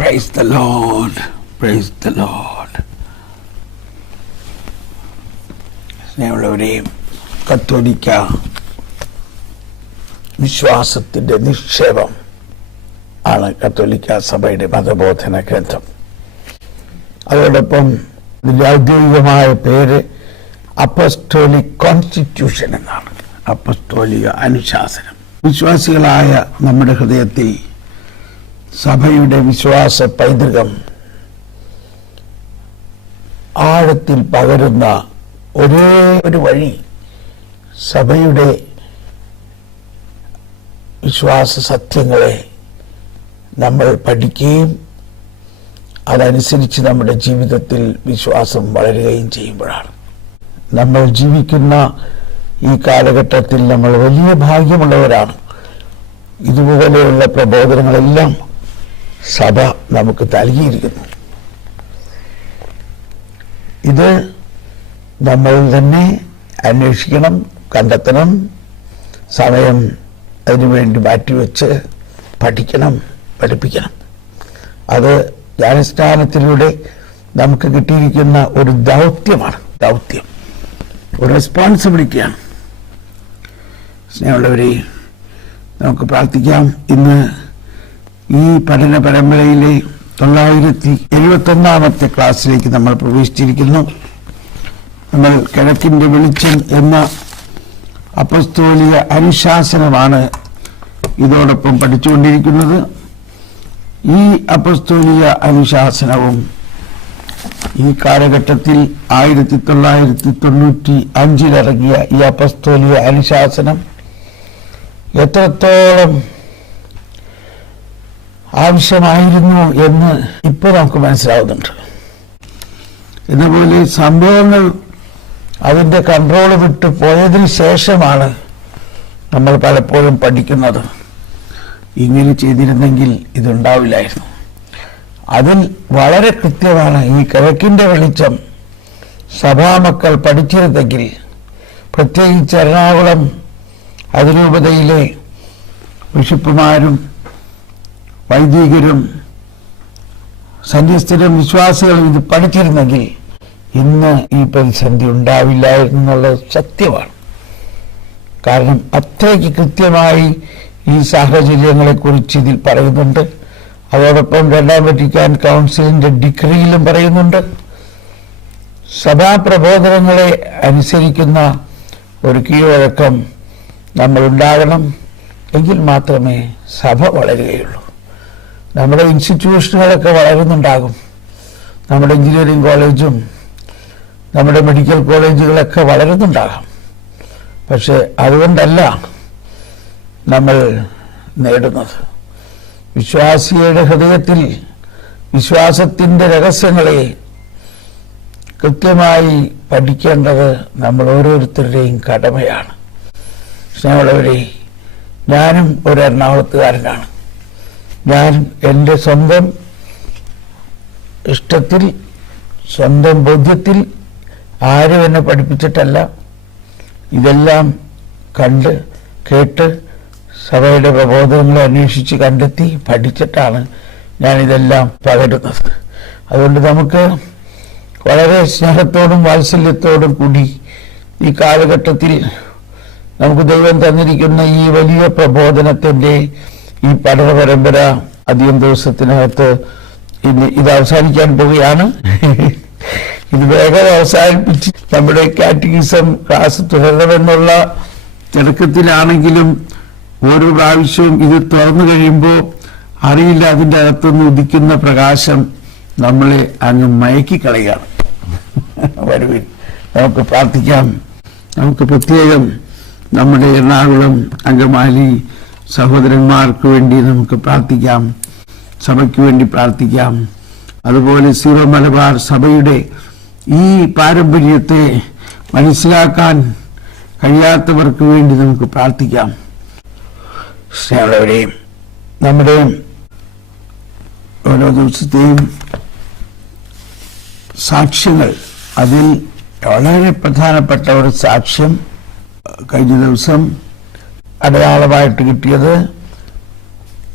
Praise the Lord. Praise the Lord. സ്നേഹമുള്ളവരെയും കത്തോലിക്ക വിശ്വാസത്തിൻ്റെ നിക്ഷേപം ആണ് കത്തോലിക്ക സഭയുടെ മതബോധന ഗ്രന്ഥം. അതോടൊപ്പം ഇതിൻ്റെ ഔദ്യോഗികമായ പേര് അപ്പസ്തോലിക് കോൺസ്റ്റിറ്റ്യൂഷൻ എന്നാണ്. അപ്പസ്തോലിക അനുശാസനം. വിശ്വാസികളായ നമ്മുടെ ഹൃദയത്തിൽ സഭയുടെ വിശ്വാസ പൈതൃകം ആഴത്തിൽ പകരുന്ന ഒരേ ഒരു വഴി സഭയുടെ വിശ്വാസ സത്യങ്ങളെ നമ്മൾ പഠിക്കുകയും അതനുസരിച്ച് നമ്മുടെ ജീവിതത്തിൽ വിശ്വാസം വളരുകയും ചെയ്യുമ്പോഴാണ്. നമ്മൾ ജീവിക്കുന്ന ഈ കാലഘട്ടത്തിൽ നമ്മൾ വലിയ ഭാഗ്യമുള്ളവരാണ്. ഇതുപോലെയുള്ള പ്രബോധനങ്ങളെല്ലാം സഭ നമുക്ക് നൽകിയിരിക്കുന്നു. ഇത് നമ്മൾ തന്നെ അന്വേഷിക്കണം, കണ്ടെത്തണം, സമയം അതിനുവേണ്ടി മാറ്റിവെച്ച് പഠിക്കണം, പഠിപ്പിക്കണം. അത് ജ്ഞാനസ്നാനത്തിലൂടെ നമുക്ക് കിട്ടിയിരിക്കുന്ന ഒരു ദൗത്യമാണ്. ദൗത്യം ഒരു റെസ്പോൺസിബിലിറ്റിയാണ്. സ്നേഹമുള്ളവരെ, നമുക്ക് പ്രാർത്ഥിക്കാം. ഇന്ന് ഈ പഠന പരമ്പരയിലെ 971 ക്ലാസ്സിലേക്ക് നമ്മൾ പ്രവേശിച്ചിരിക്കുന്നു. നമ്മൾ കിഴക്കിൻ്റെ വെളിച്ചം എന്ന അപ്പസ്തോലിക അനുശാസനമാണ് ഇതോടൊപ്പം പഠിച്ചുകൊണ്ടിരിക്കുന്നത്. ഈ അപ്പസ്തോലിക അനുശാസനവും ഈ കാലഘട്ടത്തിൽ 1995 ഇറങ്ങിയ ഈ അപ്പസ്തോലിക അനുശാസനം എത്രത്തോളം ആവശ്യമായിരുന്നു എന്ന് ഇപ്പോൾ നമുക്ക് മനസ്സിലാവുന്നുണ്ട്. എന്നപോലെ സംഭവങ്ങൾ അതിൻ്റെ കൺട്രോൾ വിട്ട് പോയതിന് ശേഷമാണ് നമ്മൾ പലപ്പോഴും പഠിക്കുന്നത്. ഇങ്ങനെ ചെയ്തിരുന്നെങ്കിൽ ഇതുണ്ടാവില്ലായിരുന്നു. അതിൽ വളരെ കൃത്യമാണ്. ഈ കിഴക്കിൻ്റെ വെളിച്ചം സഭാമക്കൾ പഠിച്ചിരുന്നെങ്കിൽ, പ്രത്യേകിച്ച് എറണാകുളം അതിരൂപതയിലെ ബിഷപ്പുമാരും വൈദികരും സന്യസ്തരും വിശ്വാസികളും ഇത് പഠിച്ചിരുന്നെങ്കിൽ ഇന്ന് ഈ പ്രതിസന്ധി ഉണ്ടാവില്ലായിരുന്നു എന്നുള്ളത് സത്യമാണ്. കാരണം അത്രയ്ക്ക് കൃത്യമായി ഈ സാഹചര്യങ്ങളെക്കുറിച്ച് ഇതിൽ പറയുന്നുണ്ട്. അതോടൊപ്പം രണ്ടാം വത്തിക്കാൻ കൗൺസിലിൻ്റെ ഡിക്രിയിലും പറയുന്നുണ്ട്. സഭാപ്രബോധനങ്ങളെ അനുസരിക്കുന്ന ഒരു കീഴ്വഴക്കം നമ്മൾ ഉണ്ടാകണം. എങ്കിൽ മാത്രമേ സഭ വളരുകയുള്ളൂ. നമ്മുടെ ഇൻസ്റ്റിറ്റ്യൂഷനുകളൊക്കെ വളരുന്നുണ്ടാകും. നമ്മുടെ എഞ്ചിനീയറിംഗ് കോളേജും നമ്മുടെ മെഡിക്കൽ കോളേജുകളൊക്കെ വളരുന്നുണ്ടാകാം. പക്ഷെ അതുകൊണ്ടല്ല നമ്മൾ നേടുന്നത്. വിശ്വാസിയുടെ ഹൃദയത്തിൽ വിശ്വാസത്തിൻ്റെ രഹസ്യങ്ങളെ കൃത്യമായി പഠിക്കേണ്ടത് നമ്മൾ ഓരോരുത്തരുടെയും കടമയാണ്. സ്നേഹമുള്ളവരെ, ഞാനും ഒരു എറണാകുളത്തുകാരനാണ്. ഞാൻ എൻ്റെ സ്വന്തം ഇഷ്ടത്തിൽ, സ്വന്തം ബോധ്യത്തിൽ ആരും എന്നെ പഠിപ്പിച്ചിട്ടല്ല. ഇതെല്ലാം കണ്ട് കേട്ട് സഭയുടെ പ്രബോധനങ്ങളെ അന്വേഷിച്ച് കണ്ടെത്തി പഠിച്ചിട്ടാണ് ഞാനിതെല്ലാം പകരുന്നത്. അതുകൊണ്ട് നമുക്ക് വളരെ സ്നേഹത്തോടും വാത്സല്യത്തോടും കൂടി ഈ കാലഘട്ടത്തിൽ നമുക്ക് ദൈവം തന്നിരിക്കുന്ന ഈ വലിയ പ്രബോധനത്തിൻ്റെ ഈ പഠന പരമ്പര അധികം ദിവസത്തിനകത്ത് ഇത് അവസാനിക്കാൻ പോവുകയാണ്. ഇത് വേഗം അവസാനിപ്പിച്ച് നമ്മുടെ കാറ്റഗിസം ക്ലാസ് തുടരണമെന്നുള്ള തിരക്കത്തിലാണെങ്കിലും ഓരോ പ്രാവശ്യവും ഇത് തുറന്നു കഴിയുമ്പോൾ അറിയില്ല, അതിൻ്റെ അകത്തുനിന്ന് ഉദിക്കുന്ന പ്രകാശം നമ്മളെ അങ്ങ് മയക്കിക്കളയുകയാണ്. വരുവിൻ, നമുക്ക് പ്രാർത്ഥിക്കാം. നമുക്ക് പ്രത്യേകം നമ്മുടെ എറണാകുളം അങ്കമാലി സഹോദരന്മാർക്ക് വേണ്ടി നമുക്ക് പ്രാർത്ഥിക്കാം. സഭയ്ക്ക് വേണ്ടി പ്രാർത്ഥിക്കാം. അതുപോലെ സീറോ മലബാർ സഭയുടെ ഈ പാരമ്പര്യത്തെ മനസ്സിലാക്കാൻ കഴിയാത്തവർക്ക് വേണ്ടി നമുക്ക് പ്രാർത്ഥിക്കാം. സ്നേഹമുള്ളവരെയും നമ്മുടെ ഓരോ ദിവസത്തെയും സാക്ഷ്യങ്ങൾ, അതിൽ വളരെ പ്രധാനപ്പെട്ട ഒരു സാക്ഷ്യം കഴിഞ്ഞ ദിവസം അടയാളമായിട്ട് കിട്ടിയത്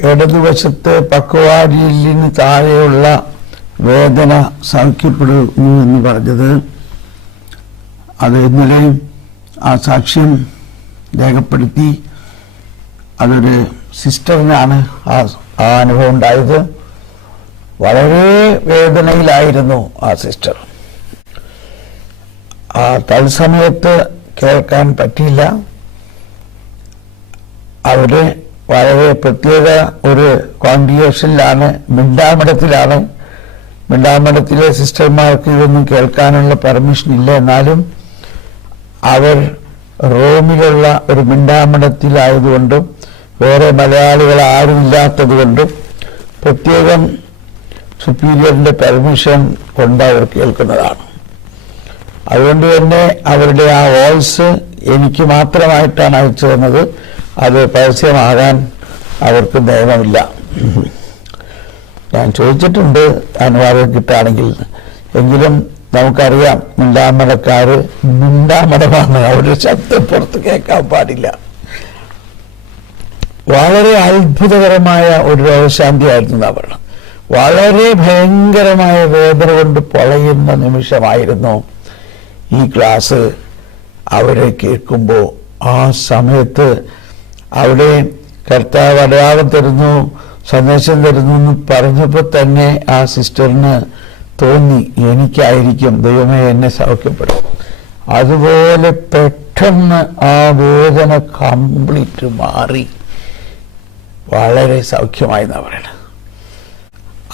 ഇടതുവശത്തെ പക്വാരിയലിന് താഴെയുള്ള വേദന സഹിക്കപ്പെടുന്നു എന്ന് പറഞ്ഞത്, അത് ഇന്നലെ ആ സാക്ഷ്യം രേഖപ്പെടുത്തി. അതൊരു സിസ്റ്ററിനാണ് ആ അനുഭവം ഉണ്ടായത്. വളരെ വേദനയിലായിരുന്നു ആ സിസ്റ്റർ. ആ തത്സമയത്ത് കേൾക്കാൻ പറ്റിയില്ല. അവര് വളരെ പ്രത്യേക ഒരു കോൺഗ്രിഗേഷനിലാണ്, മിണ്ടാമഠത്തിലാണ്. മിണ്ടാമഠത്തിലെ സിസ്റ്റർമാർക്ക് ഇതൊന്നും കേൾക്കാനുള്ള പെർമിഷൻ ഇല്ല. എന്നാലും അവർ റോമിലുള്ള ഒരു മിണ്ടാമഠത്തിലായതുകൊണ്ടും വേറെ മലയാളികൾ ആരും ഇല്ലാത്തത് കൊണ്ടും പ്രത്യേകം സുപ്പീരിയറിന്റെ പെർമിഷൻ കൊണ്ട് അവർ കേൾക്കുന്നതാണ്. അതുകൊണ്ട് തന്നെ അവരുടെ ആ വോയിസ് എനിക്ക് മാത്രമായിട്ടാണ് അയച്ചു തന്നത്. അത് പരസ്യമാകാൻ അവർക്ക് നിയമമില്ല. ഞാൻ ചോദിച്ചിട്ടുണ്ട് അനുവാദം കിട്ടുകയാണെങ്കിൽ. എങ്കിലും നമുക്കറിയാം, മിണ്ടാമടക്കാര് മിണ്ടാമടമാണ്, അവരുടെ ശബ്ദം പുറത്ത് കേൾക്കാൻ പാടില്ല. വളരെ അത്ഭുതകരമായ ഒരു രോഗശാന്തിയായിരുന്നു അവർ. വളരെ ഭയങ്കരമായ വേദന കൊണ്ട് പൊളയുന്ന നിമിഷമായിരുന്നു ഈ ക്ലാസ് അവരെ കേൾക്കുമ്പോൾ. ആ സമയത്ത് അവിടെ കർത്താവ് അടയാളം തരുന്നു, സന്ദേശം തരുന്നു എന്ന് പറഞ്ഞപ്പോൾ തന്നെ ആ സിസ്റ്ററിന് തോന്നി, എനിക്കായിരിക്കും ദൈവമേ എന്നെ സൗഖ്യപ്പെടും. അതുപോലെ പെട്ടെന്ന് ആ വേദന കംപ്ലീറ്റ് മാറി വളരെ സൗഖ്യമായി എന്നാണ് പറയുന്നത്.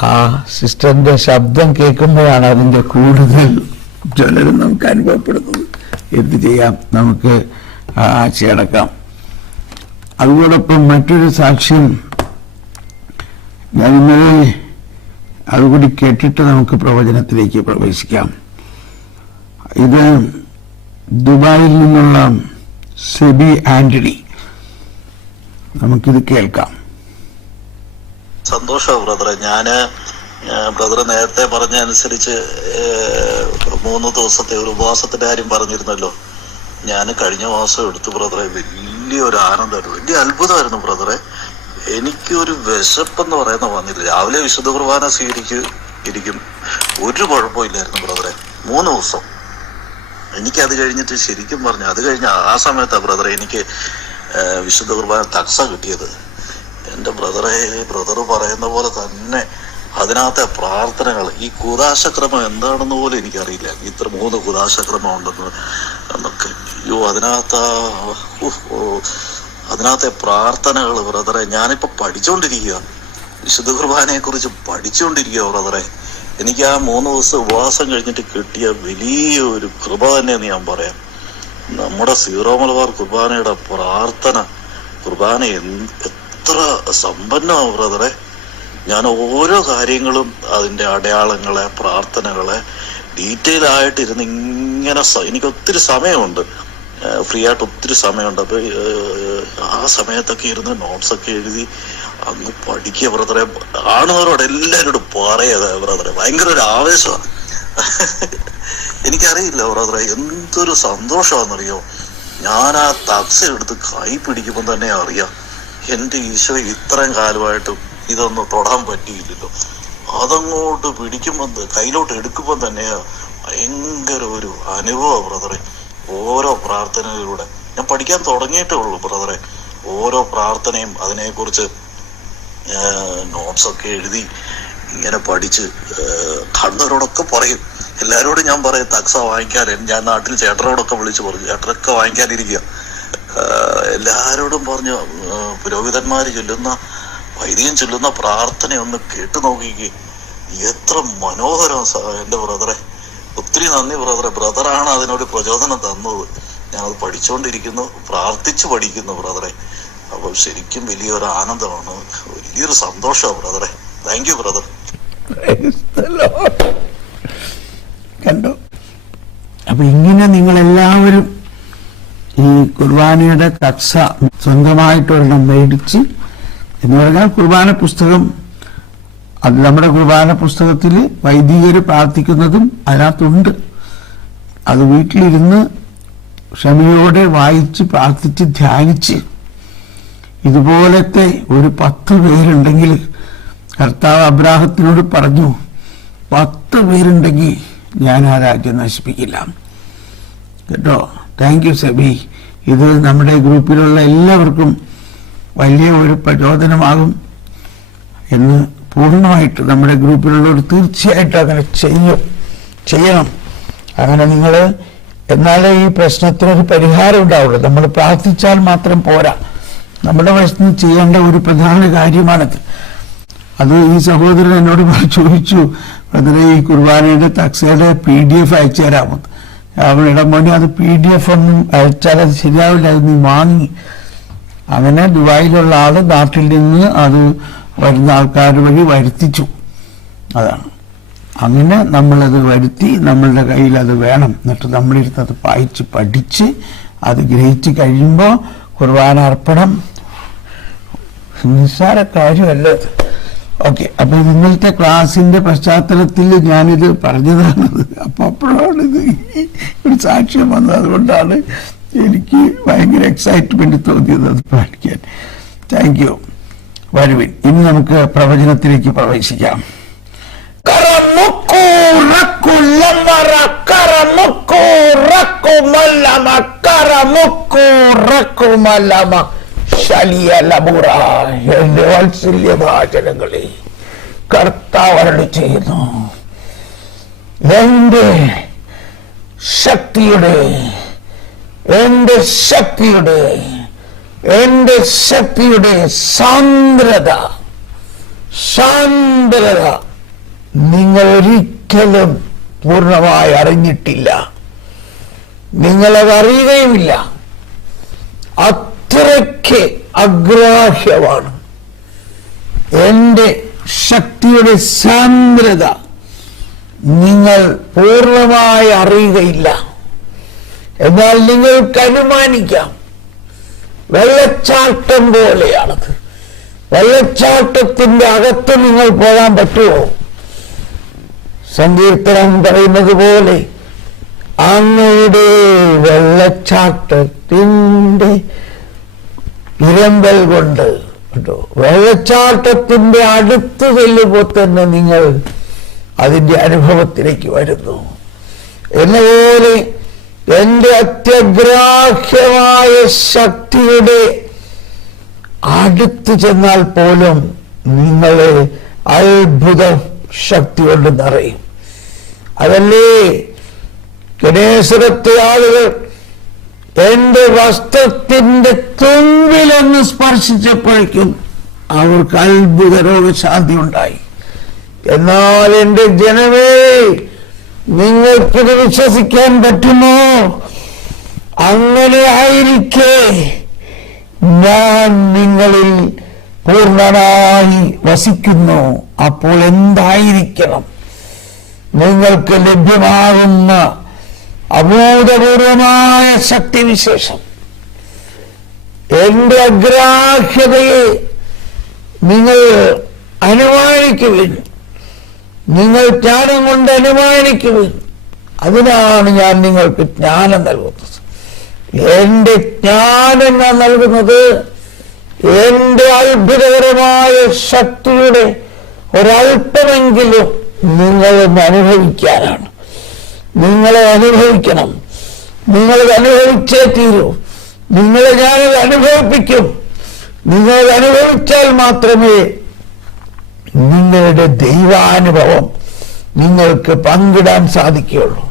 ആ സിസ്റ്ററിന്റെ ശബ്ദം കേൾക്കുമ്പോഴാണ് അതിൻ്റെ കൂടുതൽ ജ്വലനം നമുക്ക് അനുഭവപ്പെടുന്നത്. എന്ത് ചെയ്യാം, നമുക്ക് ആഴ്ചയടക്കാം. അതോടൊപ്പം മറ്റൊരു സാക്ഷ്യം ഞാൻ ഇന്നലെ അതുകൂടി കേട്ടിട്ട് നമുക്ക് പ്രവചനത്തിലേക്ക് പ്രവേശിക്കാം. ഇത് ദുബായിൽ നിന്നുള്ള സെബി ആന്റണി. നമുക്കിത് കേൾക്കാം. സന്തോഷമാണ് ബ്രദറെ. ബ്രദർ നേരത്തെ പറഞ്ഞ അനുസരിച്ച് 3 ദിവസത്തെ ഒരു ഉപവാസത്തിന്റെ കാര്യം പറഞ്ഞിരുന്നല്ലോ. ഞാൻ കഴിഞ്ഞ മാസം എടുത്തു ബ്രദറെ. വലിയൊരു ആനന്ദമായിരുന്നു, വലിയ അത്ഭുതമായിരുന്നു ബ്രദറെ. എനിക്കൊരു വിശപ്പെന്ന് പറയുന്ന വന്നില്ല. രാവിലെ വിശുദ്ധ കുർബാന ഇരിക്കും, ഒരു കുഴപ്പമില്ലായിരുന്നു ബ്രദറെ. 3 ദിവസം എനിക്കത് കഴിഞ്ഞിട്ട് ശരിക്കും പറഞ്ഞു, അത് കഴിഞ്ഞ ആ സമയത്താണ് ബ്രദറെ എനിക്ക് വിശുദ്ധ കുർബാന തക്സ കിട്ടിയത്. എൻ്റെ ബ്രദർ പറയുന്ന പോലെ തന്നെ അതിനകത്തെ പ്രാർത്ഥനകൾ, ഈ കുദാശക്രമം എന്താണെന്ന് പോലും എനിക്കറിയില്ല. ഇത്ര 3 കുദാശക്രമം ഉണ്ടെന്ന് എന്നൊക്കെ. അതിനകത്തെ പ്രാർത്ഥനകൾ ബ്രദറെ, ഞാനിപ്പോ പഠിച്ചുകൊണ്ടിരിക്കുക, വിശുദ്ധ കുർബാനയെ കുറിച്ച് പഠിച്ചുകൊണ്ടിരിക്കുക ബ്രദറെ. എനിക്ക് ആ 3 ദിവസം ഉപവാസം കഴിഞ്ഞിട്ട് കിട്ടിയ വലിയൊരു കൃപ തന്നെയെന്ന് ഞാൻ പറയാം. നമ്മുടെ സീറോ മലബാർ കുർബാനയുടെ കുർബാന എത്ര സമ്പന്നമാണ് ബ്രദറെ. ഞാൻ ഓരോ കാര്യങ്ങളും അതിൻ്റെ അടയാളങ്ങളെ, പ്രാർത്ഥനകളെ ഡീറ്റെയിൽ ആയിട്ടിരുന്ന് ഇങ്ങനെ എനിക്ക് ഒത്തിരി സമയമുണ്ട്, ഫ്രീ ആയിട്ട് ഒത്തിരി സമയമുണ്ട്. അപ്പോൾ ആ സമയത്തൊക്കെ ഇരുന്ന് നോട്ട്സൊക്കെ എഴുതി അങ്ങ് പഠിക്കുക ബ്രദറെ. ആണുങ്ങളോട് എല്ലാവരോടും പറയാതെ ബ്രദറെ, ഭയങ്കര ഒരു ആവേശമാണ്. എനിക്കറിയില്ല ബ്രദറെ, എന്തൊരു സന്തോഷമാണെന്നറിയോ. ഞാൻ ആ തക്സ എടുത്ത് കൈ പിടിക്കുമ്പോൾ തന്നെ അറിയാം, എൻ്റെ ഈശോ ഇത്രയും കാലമായിട്ടും ഇതൊന്നും തൊടാൻ പറ്റിയില്ലല്ലോ. അതങ്ങോട്ട് പിടിക്കുമ്പോൾ, കയ്യിലോട്ട് എടുക്കുമ്പോൾ തന്നെ ഭയങ്കര ഒരു അനുഭവം ബ്രദറെ. ഓരോ പ്രാർത്ഥനകളിലൂടെ ഞാൻ പഠിക്കാൻ തുടങ്ങിയിട്ടേ ഉള്ളൂ ബ്രദറെ. ഓരോ പ്രാർത്ഥനയും അതിനെക്കുറിച്ച് നോട്ട്സൊക്കെ എഴുതി ഇങ്ങനെ പഠിച്ച് കണ്ണവരോടൊക്കെ പറയും. എല്ലാവരോടും ഞാൻ പറയും തക്സ വാങ്ങിക്കാൻ. ഞാൻ നാട്ടിൽ ചേട്ടനോടൊക്കെ വിളിച്ച് പറഞ്ഞു, ചേട്ടനൊക്കെ വാങ്ങിക്കാനിരിക്കുക. എല്ലാവരോടും പറഞ്ഞു, പുരോഹിതന്മാര് ചൊല്ലുന്ന, വൈദികൻ ചൊല്ലുന്ന പ്രാർത്ഥന ഒന്ന് കേട്ടു നോക്കിക്കേ, എത്ര മനോഹരം എൻ്റെ ബ്രദറെ. ഒത്തിരി നന്ദി ബ്രദറെ. ബ്രദറാണ് അതിനൊരു പ്രചോദനം തന്നത്. ഞാനത് പഠിച്ചുകൊണ്ടിരിക്കുന്നു, പ്രാർത്ഥിച്ചു പഠിക്കുന്നു ബ്രദറെ. അപ്പോൾ ശരിക്കും വലിയൊരു ആനന്ദമാണ്, വലിയൊരു സന്തോഷമാണ് ബ്രദറെ. Thank you brother. കണ്ടോ? അപ്പൊ ഇങ്ങനെ നിങ്ങളെല്ലാവരും ഈ കുർബാനയുടെ കക്സ സ്വന്തമായിട്ടൊരെണ്ണം മേടിച്ച്, എന്ന് പറഞ്ഞാൽ കുർബാന പുസ്തകം, അത് നമ്മുടെ കുർബാന പുസ്തകത്തിൽ വൈദികർ പ്രാർത്ഥിക്കുന്നതും അതിനകത്തുണ്ട്. അത് വീട്ടിലിരുന്ന് ക്ഷമയോടെ വായിച്ച് പ്രാർത്ഥിച്ച് ധ്യാനിച്ച് ഇതുപോലത്തെ ഒരു 10 പേരുണ്ടെങ്കിൽ കർത്താവ് അബ്രാഹത്തിനോട് പറഞ്ഞു, 10 പേരുണ്ടെങ്കിൽ ഞാൻ ആ രാജ്യം നശിപ്പിക്കില്ല കേട്ടോ. Thank you SEBI. ഇത് നമ്മുടെ ഗ്രൂപ്പിലുള്ള എല്ലാവർക്കും വലിയ ഒരു പ്രചോദനമാകും എന്ന് പൂർണ്ണമായിട്ട് നമ്മുടെ ഗ്രൂപ്പിലുള്ളവർ തീർച്ചയായിട്ടും അങ്ങനെ ചെയ്യണം. അങ്ങനെ നിങ്ങൾ, എന്നാലേ ഈ പ്രശ്നത്തിനൊരു പരിഹാരം ഉണ്ടാവുള്ളൂ. നമ്മൾ പ്രാർത്ഥിച്ചാൽ മാത്രം പോരാ. നമ്മുടെ വശത്ത് ചെയ്യേണ്ട ഒരു പ്രധാന കാര്യമാണത്. അത് ഈ സഹോദരൻ എന്നോട് ചോദിച്ചു, അതിന് ഈ കുർബാനയുടെ തക്സയുടെ PDF അയച്ചു തരാമോ? അവളുടെ മോനെ അത് PDF ഒന്നും അയച്ചാൽ അത് ശരിയാവില്ല, അത് നീ വാങ്ങി. അങ്ങനെ ദുബായിലുള്ള ആള് നാട്ടിൽ നിന്ന് അത് വരുന്ന ആൾക്കാർ വഴി വരുത്തിച്ചു. അതാണ്. അങ്ങനെ നമ്മളത് വരുത്തി, നമ്മളുടെ കയ്യിൽ അത് വേണം. എന്നിട്ട് നമ്മളിരുന്ന് അത് വായിച്ച് പഠിച്ച് അത് ഗ്രഹിച്ച് കഴിയുമ്പോൾ കുർബാന അർപ്പണം നിസ്സാര കാര്യമല്ല. ഓക്കെ, അപ്പൊ ഇന്നലത്തെ ക്ലാസിന്റെ പശ്ചാത്തലത്തിൽ ഞാനിത് പറഞ്ഞതാണത്. അപ്പോഴാണ് ഇത് ഒരു സാക്ഷ്യം വന്നത്. അതുകൊണ്ടാണ് എനിക്ക് ഭയങ്കര എക്സൈറ്റ്മെന്റ് തോന്നിയത് അത് പഠിക്കാൻ. Thank you. വരുവിൻ, ഇനി നമുക്ക് പ്രവചനത്തിലേക്ക് പ്രവേശിക്കാം. എന്റെ വാത്സല്യ ഭാചനങ്ങളെ കർത്താവ് അരുളി ചെയ്യുന്നു, എന്റെ ശക്തിയുടെ സാന്ദ്രത നിങ്ങൾ ഒരിക്കലും പൂർണ്ണമായി അറിഞ്ഞിട്ടില്ല. നിങ്ങളത് അറിയുകയുമില്ല. അത്രയ്ക്ക് അഗ്രാഹ്യമാണ് എന്റെ ശക്തിയുടെ സാന്ദ്രത. നിങ്ങൾ പൂർണ്ണമായി അറിയുകയില്ല. എന്നാൽ നിങ്ങൾക്ക് അനുമാനിക്കാം. വെള്ളച്ചാട്ടം പോലെയാണത്. വെള്ളച്ചാട്ടത്തിന്റെ അകത്ത് നിങ്ങൾ പോകാൻ പറ്റുമോ? സങ്കീർത്തനം പറയുന്നത് പോലെ അങ്ങയുടെ വെള്ളച്ചാട്ടത്തിന്റെ ഇരമ്പൽ കൊണ്ട് കേട്ടോ, വെള്ളച്ചാട്ടത്തിന്റെ അടുത്ത് ചെല്ലുമ്പോൾ തന്നെ നിങ്ങൾ അതിന്റെ അനുഭവത്തിലേക്ക് വരുന്നു. എന്നപോലെ എന്റെ അത്യഗ്രാഹ്യമായ ശക്തിയുടെ അടുത്ത് ചെന്നാൽ പോലും നിങ്ങളെ അത്ഭുത ശക്തി കൊണ്ട് നിറയും. അതല്ലേ ഗണേശത്തെ ആളുകൾ എന്റെ വസ്ത്രത്തിന്റെ തുമ്പിലൊന്ന് സ്പർശിച്ചപ്പോഴേക്കും അവർക്ക് അത്ഭുത രോഗശാന്തി ഉണ്ടായി. എന്നാൽ എന്റെ ജനമേ, നിങ്ങൾക്കിത് വിശ്വസിക്കാൻ പറ്റുമോ? അങ്ങനെ ആയിരിക്കെ ഞാൻ നിങ്ങളിൽ പൂർണ്ണമായി വസിക്കുന്നു. അപ്പോൾ എന്തായിരിക്കണം നിങ്ങൾക്ക് ലഭ്യമാകുന്ന അഭൂതപൂർവമായ ശക്തിവിശേഷം? എന്റെ അഗ്രാഹ്യതയെ നിങ്ങൾ അനുമാനിക്കുവിൻ. നിങ്ങൾ ജ്ഞാനം കൊണ്ട് അനുമാനിക്കുവിൻ. അതിനാണ് ഞാൻ നിങ്ങൾക്ക് ജ്ഞാനം നൽകുന്നത്. എന്റെ ജ്ഞാനം ഞാൻ നൽകുന്നത് എന്റെ അത്ഭുതകരമായ ശക്തിയുടെ ഒരല്പമെങ്കിലും നിങ്ങളൊന്ന് അനുഭവിക്കാനാണ്. നിങ്ങളെ അനുഭവിക്കണം. നിങ്ങളത് അനുഭവിച്ചേ തീരൂ. നിങ്ങളെ ഞാനത് അനുഭവിപ്പിക്കും. നിങ്ങളത് അനുഭവിച്ചാൽ മാത്രമേ നിങ്ങളുടെ ദൈവാനുഭവം നിങ്ങൾക്ക് പങ്കിടാൻ സാധിക്കുകയുള്ളൂ.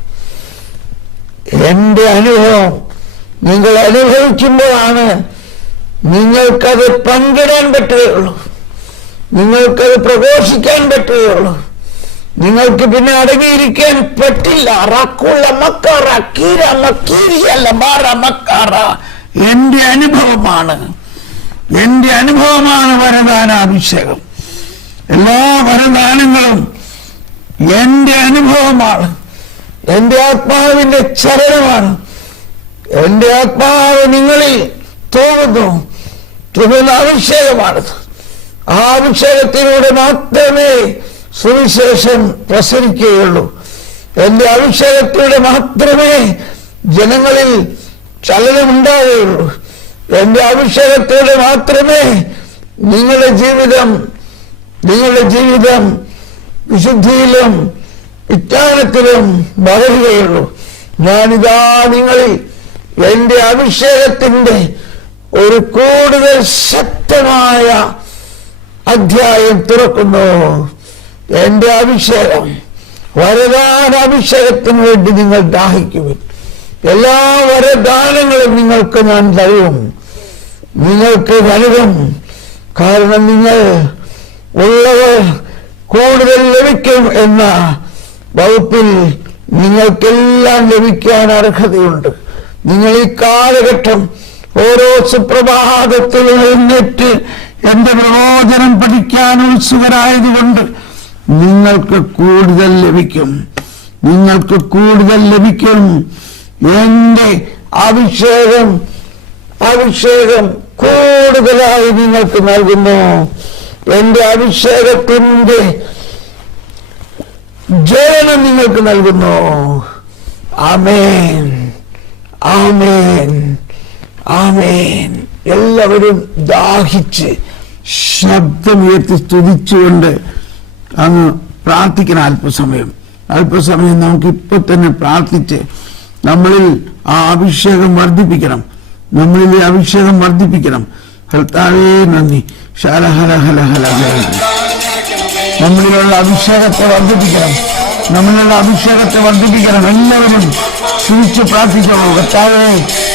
എന്റെ അനുഭവം നിങ്ങൾ അനുഭവിക്കുമ്പോഴാണ് നിങ്ങൾക്കത് പങ്കിടാൻ പറ്റുകയുള്ളൂ. നിങ്ങൾക്കത് പ്രഘോഷിക്കാൻ പറ്റുകയുള്ളൂ. നിങ്ങൾക്ക് പിന്നെ അടങ്ങിയിരിക്കാൻ പറ്റില്ല. എന്റെ അനുഭവമാണ് വരദാനാഭിഷേകം. എല്ലാ വരദാനങ്ങളും എന്റെ അനുഭവമാണ്. എന്റെ ആത്മാവിന്റെ ചലനമാണ്. എന്റെ ആത്മാവ് നിങ്ങളിൽ തോന്നുന്ന അഭിഷേകമാണത്. ആ അഭിഷേകത്തിലൂടെ മാത്രമേ സുവിശേഷം പ്രസരിക്കുകയുള്ളൂ. എന്റെ അഭിഷേകത്തിലൂടെ മാത്രമേ ജനങ്ങളിൽ ചലനമുണ്ടാവുകയുള്ളൂ. എന്റെ അഭിഷേകത്തോടെ മാത്രമേ നിങ്ങളുടെ ജീവിതം വിശുദ്ധിയിലും വിജ്ഞാനത്തിലും വളരുകയുള്ളൂ. ഞാനിതാ നിങ്ങളിൽ എന്റെ അഭിഷേകത്തിന്റെ ഒരു കൂടുതൽ ശക്തമായ അധ്യായം തുറക്കുന്നു. എന്റെ അഭിഷേകം, വരദാന അഭിഷേകത്തിന് വേണ്ടി നിങ്ങൾ ദാഹിക്കുവിൻ. എല്ലാ വരദാനങ്ങളും നിങ്ങൾക്ക് ഞാൻ നൽകും. കാരണം നിങ്ങൾ ഉള്ളവർ കൂടുതൽ ലഭിക്കും എന്ന വകുപ്പിൽ നിങ്ങൾക്കെല്ലാം ലഭിക്കാൻ അർഹതയുണ്ട്. നിങ്ങൾ ഈ കാലഘട്ടം ഓരോ സുപ്രഭാതത്തിലും എഴുന്നേറ്റ് എന്റെ പ്രബോധനം പഠിക്കാൻ ഉത്സുകരായതുകൊണ്ട് നിങ്ങൾക്ക് കൂടുതൽ ലഭിക്കും. എന്റെ അഭിഷേകം കൂടുതലായി നിങ്ങൾക്ക് നൽകുന്നു. എന്റെ അഭിഷേകത്തിന്റെ ജയനം നിങ്ങൾക്ക് നൽകുന്നു. ആമേൻ, ആമേൻ, ആമേൻ. എല്ലാവരും ദാഹിച്ച് ശബ്ദമുയർത്തി സ്തുതിച്ചുകൊണ്ട് അങ്ങ് പ്രാർത്ഥിക്കണം. അല്പസമയം നമുക്കിപ്പോ തന്നെ പ്രാർത്ഥിച്ച് നമ്മളിൽ ആ അഭിഷേകം വർദ്ധിപ്പിക്കണം. കർത്താവേ നന്ദി. നമ്മളിലുള്ള അഭിഷേകത്തെ വർദ്ധിപ്പിക്കണം. എല്ലാവരും ക്ഷണിച്ച് പ്രാർത്ഥിക്കണോ? കർത്താവേ,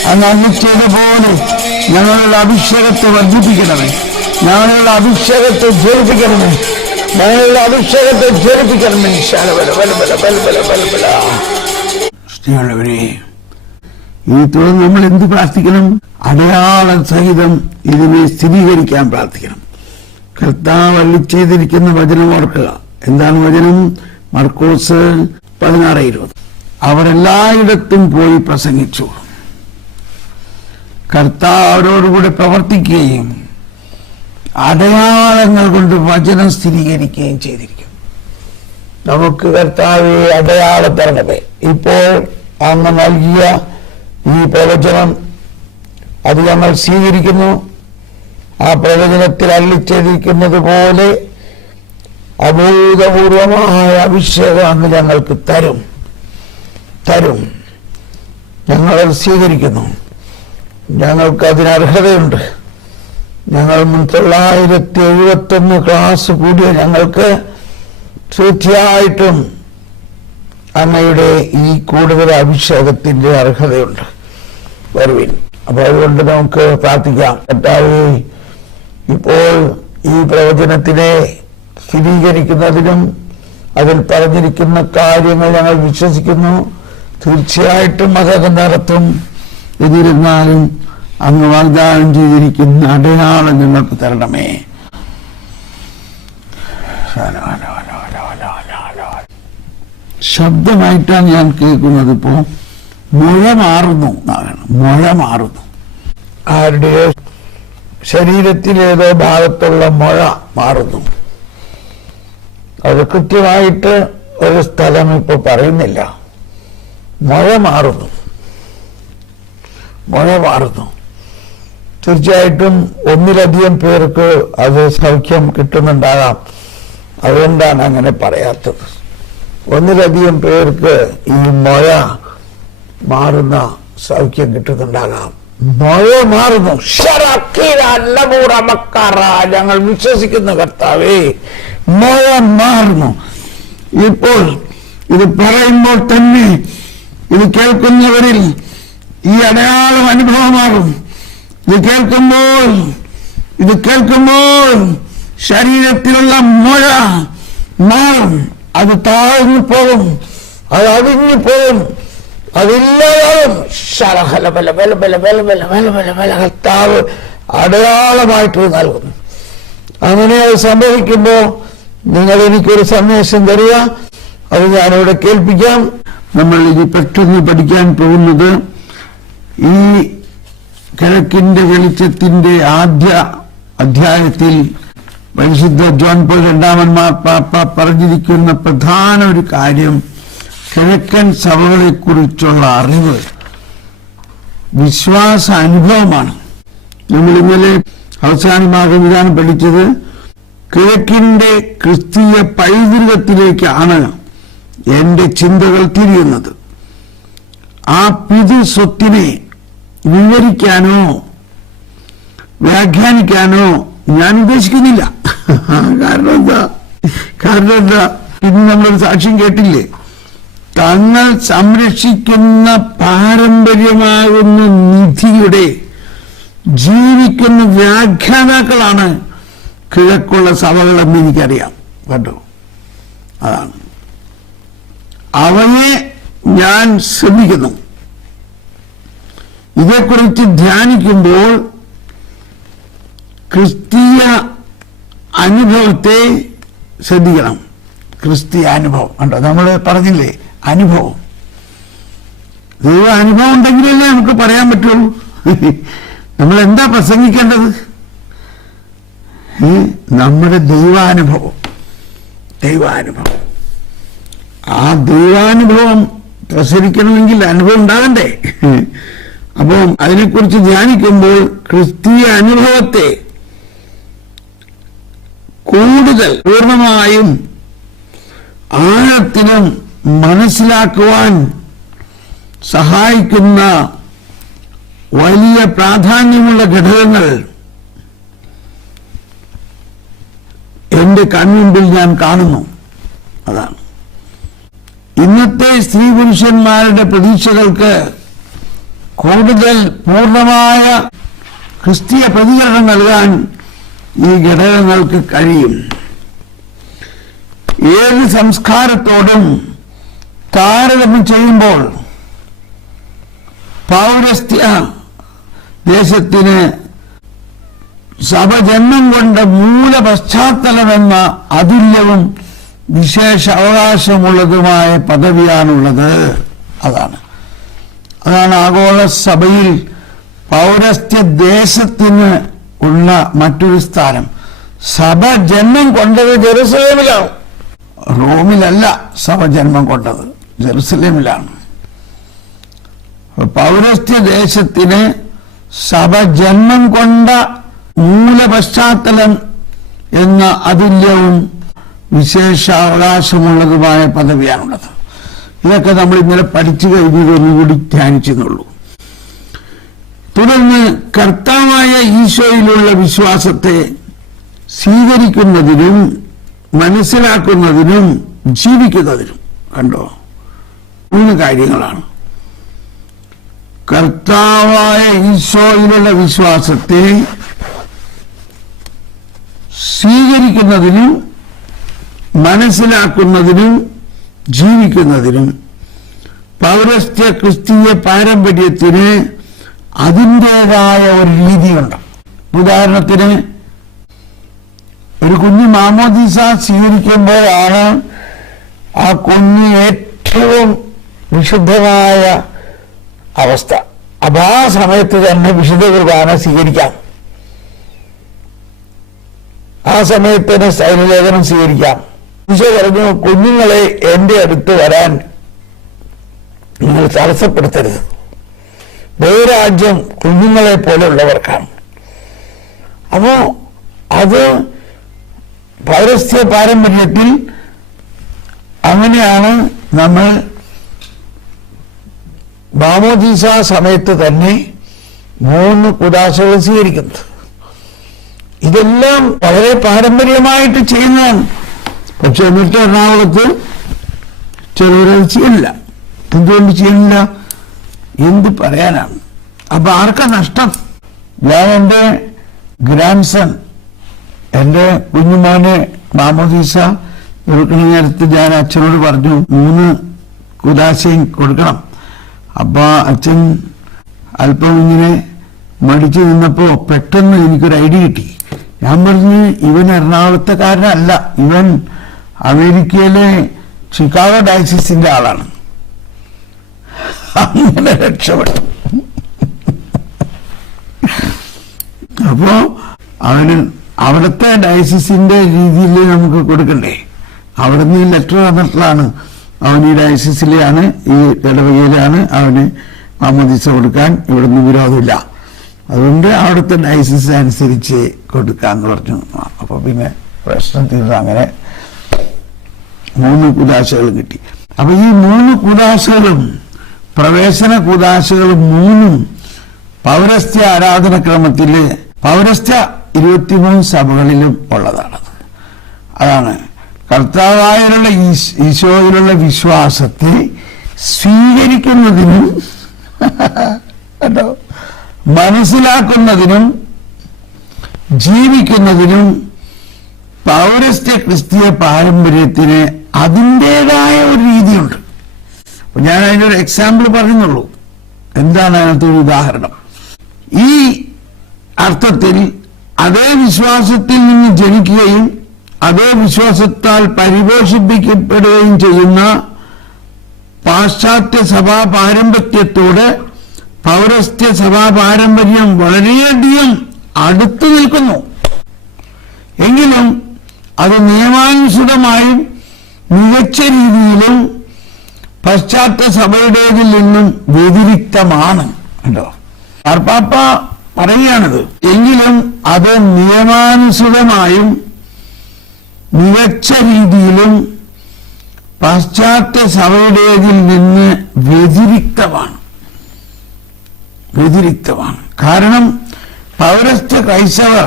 അങ്ങ് അരുളിച്ചെയ്ത പോലെ ഞങ്ങളുടെ അഭിഷേകത്തെ വർദ്ധിപ്പിക്കണമേ. ഞങ്ങളുടെ അഭിഷേകത്തെ ജ്വലിപ്പിക്കണമേ. സ്നേഹമുള്ളവരെ, ഈ തുടർന്ന് നമ്മൾ എന്ത് പ്രാർത്ഥിക്കണം? അടയാള സഹിതം ഇതിനെ സ്ഥിരീകരിക്കാൻ പ്രാർത്ഥിക്കണം. കർത്താവ് അരുളിച്ചെയ്തിരിക്കുന്ന വചനം ഓർക്കുക. എന്താണ് വചനം? മർക്കോസ് 16:20. അവരെല്ലായിടത്തും പോയി പ്രസംഗിച്ചു. കർത്താവ് അവരോടുകൂടെ പ്രവർത്തിക്കുകയും അടയാളങ്ങൾ കൊണ്ട് വചനം സ്ഥിരീകരിക്കുകയും ചെയ്തിരിക്കും. നമുക്ക് കർത്താവേ അടയാളം തരണമേ. ഇപ്പോൾ അങ്ങ് നൽകിയ ഈ പ്രവചനം അത് ഞങ്ങൾ സ്വീകരിക്കുന്നു. ആ പ്രവചനത്തിൽ അരുളിച്ചെയ്തിരിക്കുന്നത് പോലെ അഭൂതപൂർവമായ അഭിഷേകം അങ്ങ് ഞങ്ങൾക്ക് തരും. ഞങ്ങളത് സ്വീകരിക്കുന്നു. ഞങ്ങൾക്ക് അതിന് അർഹതയുണ്ട്. ഞങ്ങൾ 971 ക്ലാസ് കൂടിയ ഞങ്ങൾക്ക് തീർച്ചയായിട്ടും അങ്ങയുടെ ഈ കൂടുതൽ അഭിഷേകത്തിന്റെ അർഹതയുണ്ട്. വരുവിൻ. അപ്പൊ അതുകൊണ്ട് നമുക്ക് പ്രാർത്ഥിക്കാം. കർത്താവേ, ഇപ്പോൾ ഈ പ്രവചനത്തിനെ സ്ഥിരീകരിക്കുന്നതിനും അതിൽ പറഞ്ഞിരിക്കുന്ന കാര്യങ്ങൾ ഞങ്ങൾ വിശ്വസിക്കുന്നു. തീർച്ചയായിട്ടും അതൊക്കെ നടത്തും. എന്നിരുന്നാലും അങ്ങ് വാഗ്ദാനം ചെയ്തിരിക്കുന്ന അടയാളം ഞങ്ങൾക്ക് തരണമേ. ശബ്ദമായിട്ടാണ് ഞാൻ കേൾക്കുന്നത്. ഇപ്പോ മുഴ മാറുന്നു. ആരുടെയോ ശരീരത്തിലേതോ ഭാഗത്തുള്ള മുഴ മാറുന്നു. അത് കൃത്യമായിട്ട് ഒരു സ്ഥലം ഇപ്പൊ പറയുന്നില്ല. മുഴ മാറുന്നു. തീർച്ചയായിട്ടും ഒന്നിലധികം പേർക്ക് അത് സൗഖ്യം കിട്ടുന്നുണ്ടാകാം. അതുകൊണ്ടാണ് അങ്ങനെ പറയാത്തത്. ഒന്നിലധികം പേർക്ക് ഈ മുഴ മാറുന്ന സൗഖ്യം കിട്ടുന്നുണ്ടാകാം. മുഴ മാറുന്നു. ഞങ്ങൾ വിശ്വസിക്കുന്ന കർത്താവേ, മുഴ മാറുന്നു. ഇപ്പോൾ ഇത് പറയുമ്പോൾ തന്നെ ഇത് കേൾക്കുന്നവരിൽ ഈ അടയാളം അനുഭവമാകും. ഇത് കേൾക്കുമ്പോൾ ശരീരത്തിലുള്ള മുഴ മാറും. അത് താഴ്ന്നു പോകും. അത് അവിഞ്ഞു പോകും. അതില്ലാതാവും. കർത്താവ് അടയാളമായിട്ട് നൽകുന്നു. അങ്ങനെ അത് സംഭവിക്കുമ്പോൾ നിങ്ങൾ എനിക്കൊരു സന്ദേശം തരിക. അത് ഞാനിവിടെ കേൾപ്പിക്കാം. നമ്മൾ ഇനി പെട്ടെന്ന് പഠിക്കാൻ പോകുന്നത് ഈ കിഴക്കിന്റെ വെളിച്ചത്തിന്റെ ആദ്യ അധ്യായത്തിൽ പരിശുദ്ധ ജോൺ പോൾ രണ്ടാമൻ മാർപ്പാപ്പ പറഞ്ഞിരിക്കുന്ന പ്രധാന ഒരു കാര്യം കിഴക്കൻ സഭകളെ കുറിച്ചുള്ള അറിവ്, വിശ്വാസ അനുഭവമാണ്. നമ്മൾ ഇന്നലെ അവസാന ഭാഗം ഇതാണ് പഠിച്ചത്. കിഴക്കിന്റെ ക്രിസ്തീയ പൈതൃകത്തിലേക്കാണ് എന്റെ ചിന്തകൾ തിരിയുന്നത്. ആ പിതൃസ്വത്തിനെ വിവരിക്കാനോ വ്യാഖ്യാനിക്കാനോ ഞാൻ ഉദ്ദേശിക്കുന്നില്ല. കാരണം എന്താ, ഇന്ന് നമ്മളൊരു സാക്ഷ്യം കേട്ടില്ലേ, തങ്ങൾ സംരക്ഷിക്കുന്ന പാരമ്പര്യമാകുന്ന നിധിയുടെ ജീവിക്കുന്ന വ്യാഖ്യാതാക്കളാണ് കിഴക്കുള്ള സഭകളെന്ന് എനിക്കറിയാം. കണ്ടോ, അതാണ് അവയെ ഞാൻ ശ്രമിക്കുന്നു. ഇതേക്കുറിച്ച് ധ്യാനിക്കുമ്പോൾ ക്രിസ്തീയ അനുഭവത്തെ ശ്രദ്ധിക്കണം. ക്രിസ്തീയ അനുഭവം കണ്ടോ, നമ്മൾ പറഞ്ഞില്ലേ, അനുഭവം. ദൈവ അനുഭവം ഉണ്ടെങ്കിലല്ലേ നമുക്ക് പറയാൻ പറ്റുള്ളൂ. നമ്മൾ എന്താ പ്രസംഗിക്കേണ്ടത്? നമ്മുടെ ദൈവാനുഭവം. ആ ദൈവാനുഭവം പ്രസരിക്കണമെങ്കിൽ അനുഭവം ഉണ്ടാകണ്ടേ? അപ്പോൾ അതിനെക്കുറിച്ച് ധ്യാനിക്കുമ്പോൾ ക്രിസ്തീയ അനുഭവത്തെ കൂടുതൽ പൂർണ്ണമായും ആഴത്തിനും മനസ്സിലാക്കുവാൻ സഹായിക്കുന്ന വലിയ പ്രാധാന്യമുള്ള ഘടകങ്ങൾ എന്റെ കൺമുമ്പിൽ ഞാൻ കാണുന്നു. അതാണ് ഇന്നത്തെ സ്ത്രീ പുരുഷന്മാരുടെ പ്രതീക്ഷകൾക്ക് കൂടുതൽ പൂർണ്ണമായ ക്രിസ്തീയ പ്രതികരണം നൽകാൻ ഈ ഘടകങ്ങൾക്ക് കഴിയും. ഏത് സംസ്കാരത്തോടും താരതമ്യം ചെയ്യുമ്പോൾ പൗരസ്ത്യ ദേശത്തിന് സഭ ജന്മം കൊണ്ട മൂല പശ്ചാത്തലമെന്ന അതുല്യവും വിശേഷ അവകാശമുള്ളതുമായ പദവിയാണുള്ളത്. അതാണ് ആഗോള സഭയിൽ പൗരസ്ത്യ ദേശത്തിന് ഉള്ള മറ്റൊരു സ്ഥാനം. സഭ ജന്മം കൊണ്ടത് ജെറുസലേമിലാണ്, റോമിലല്ല. സഭ ജന്മം കൊണ്ടത് ജെറുസലേമിലാണ്. പൗരസ്ത്യ ദേശത്തിന് സഭ ജന്മം കൊണ്ട മൂല പശ്ചാത്തലം എന്ന അതുല്യവും വിശേഷാവകാശമുള്ളതുമായ പദവിയാണുള്ളത്. ഇതൊക്കെ നമ്മൾ ഇന്നലെ പഠിച്ചു കഴിഞ്ഞതൊന്നുകൂടി ധ്യാനിച്ചെന്നുള്ളൂ. തുടർന്ന് കർത്താവായ ഈശോയിലുള്ള വിശ്വാസത്തെ സ്വീകരിക്കുന്നതിനും മനസ്സിലാക്കുന്നതിനും ജീവിക്കുന്നതിനും കണ്ടോ 3 കാര്യങ്ങളാണ്. കർത്താവായ ഈശോയിലുള്ള വിശ്വാസത്തെ സ്വീകരിക്കുന്നതിനും മനസ്സിലാക്കുന്നതിനും ജീവിക്കുന്നതിനും പൗരസ്ത്യ ക്രിസ്തീയ പാരമ്പര്യത്തിന് അതിൻ്റെതായ ഒരു രീതിയുണ്ട്. ഉദാഹരണത്തിന്, ഒരു കുഞ്ഞ് മാമോദീസ സ്വീകരിക്കുമ്പോഴാണ് ആ കുഞ്ഞ് ഏറ്റവും വിശുദ്ധമായ അവസ്ഥ. അപ്പൊ ആ സമയത്ത് തന്നെ വിശുദ്ധ കുർബാന സ്വീകരിക്കാം. ആ സമയത്ത് തന്നെ സ്ഥൈര്യലേഖനം സ്വീകരിക്കാം. ഈശോ പറഞ്ഞു, കുഞ്ഞുങ്ങളെ എന്റെ അടുത്ത് വരാൻ നിങ്ങൾ തടസ്സപ്പെടുത്തരുത്. ദൈവരാജ്യം കുഞ്ഞുങ്ങളെ പോലെയുള്ളവർക്കാണ്. അപ്പോ അത് പൗരസ്ത്യ പാരമ്പര്യത്തിൽ അങ്ങനെയാണ് നമ്മൾ മാമോദീസ സമയത്ത് തന്നെ 3 കുദാശകൾ സ്വീകരിക്കുന്നത്. ഇതെല്ലാം വളരെ പാരമ്പര്യമായിട്ട് ചെയ്യുന്നതാണ്. പക്ഷെ എന്നിട്ട് എറണാകുളത്ത് ചിലവരത് ചെയ്യണില്ല. എന്തുകൊണ്ട് ചെയ്യണില്ല? എന്ത് പറയാനാണ്? അപ്പൊ ആർക്കാ നഷ്ടം? ഞാൻ എൻ്റെ ഗ്രാൻഡ് സൺ, എൻ്റെ കുഞ്ഞുമോനെ മാമോദീസ കൊടുക്കുന്ന നേരത്ത് ഞാൻ അച്ഛനോട് പറഞ്ഞു 3 കുദാശയും കൊടുക്കണം. അപ്പൊ അച്ഛൻ അല്പം ഇങ്ങനെ മടിച്ചു നിന്നപ്പോ പെട്ടെന്ന് എനിക്കൊരു ഐഡിയ കിട്ടി. ഞാൻ പറഞ്ഞു, ഇവൻ എറണാകുളത്തുകാരനല്ല, ഇവൻ അമേരിക്കയിലെ ചിക്കാഗോ ഡയസിസിന്റെ ആളാണ്. അങ്ങനെ രക്ഷപ്പെട്ടു. അപ്പോ അവന് അവിടുത്തെ ഡയസിസിന്റെ രീതിയിൽ നമുക്ക് കൊടുക്കണ്ടേ? അവിടുന്ന് ഈ ലെറ്റർ വന്നിട്ടുള്ളതാണ്. അവൻ ഈ ഡയസിസിലെയാണ്, ഈ ഇടവകയിലാണ് അവന് മാമോദീസ കൊടുക്കാൻ ഇവിടുന്ന് വിരോധമില്ല അതുകൊണ്ട് അവിടുത്തെ ഡയസിസ് അനുസരിച്ച് കൊടുക്കാന്ന് പറഞ്ഞു. അപ്പൊ പിന്നെ പ്രശ്നം തീർന്നു. അങ്ങനെ 3 കുദാശകൾ കിട്ടി. അപ്പൊ ഈ 3 കുദാശകളും പ്രവേശന കുദാശകളും 3 പൗരസ്ത്യ ആരാധനക്രമത്തില് പൗരസ്ത്യ 23 സഭകളിലും ഉള്ളതാണ്. അതാണ് കർത്താവായുള്ള ഈശോയിലുള്ള വിശ്വാസത്തെ സ്വീകരിക്കുന്നതിനും കേട്ടോ മനസ്സിലാക്കുന്നതിനും ജീവിക്കുന്നതിനും പൗരസ്ത്യ ക്രിസ്തീയ പാരമ്പര്യത്തിന് അതിൻ്റെതായ ഒരു രീതിയുണ്ട്. അപ്പൊ ഞാൻ അതിൻ്റെ ഒരു എക്സാമ്പിൾ പറയുന്നുള്ളൂ. എന്താണ് അതിനകത്ത് ഒരു ഉദാഹരണം? ഈ അർത്ഥത്തിൽ അതേ വിശ്വാസത്തിൽ നിന്ന് ജനിക്കുകയും അതേ വിശ്വാസത്താൽ പരിപോഷിപ്പിക്കപ്പെടുകയും ചെയ്യുന്ന പാശ്ചാത്യ സഭാ പാരമ്പര്യത്തോട് പൗരസ്ത്യ സഭാ പാരമ്പര്യം വളരെയധികം അടുത്തു നിൽക്കുന്നു. എങ്കിലും അത് നിയമാനുസൃതമായും മികച്ച രീതിയിലും പാശ്ചാത്യ സഭയുടേതിൽ നിന്നും വ്യതിരിക്തമാണ്. കേട്ടോ, മാർപ്പാപ്പ പറയുകയാണത്. എങ്കിലും അത് നിയമാനുസൃതമായും മികച്ച രീതിയിലും പാശ്ചാത്യ സഭയുടേതിൽ നിന്ന് വ്യതിരിക്തമാണ്. കാരണം പൗരസ്ത്യ ക്രൈസ്തവർ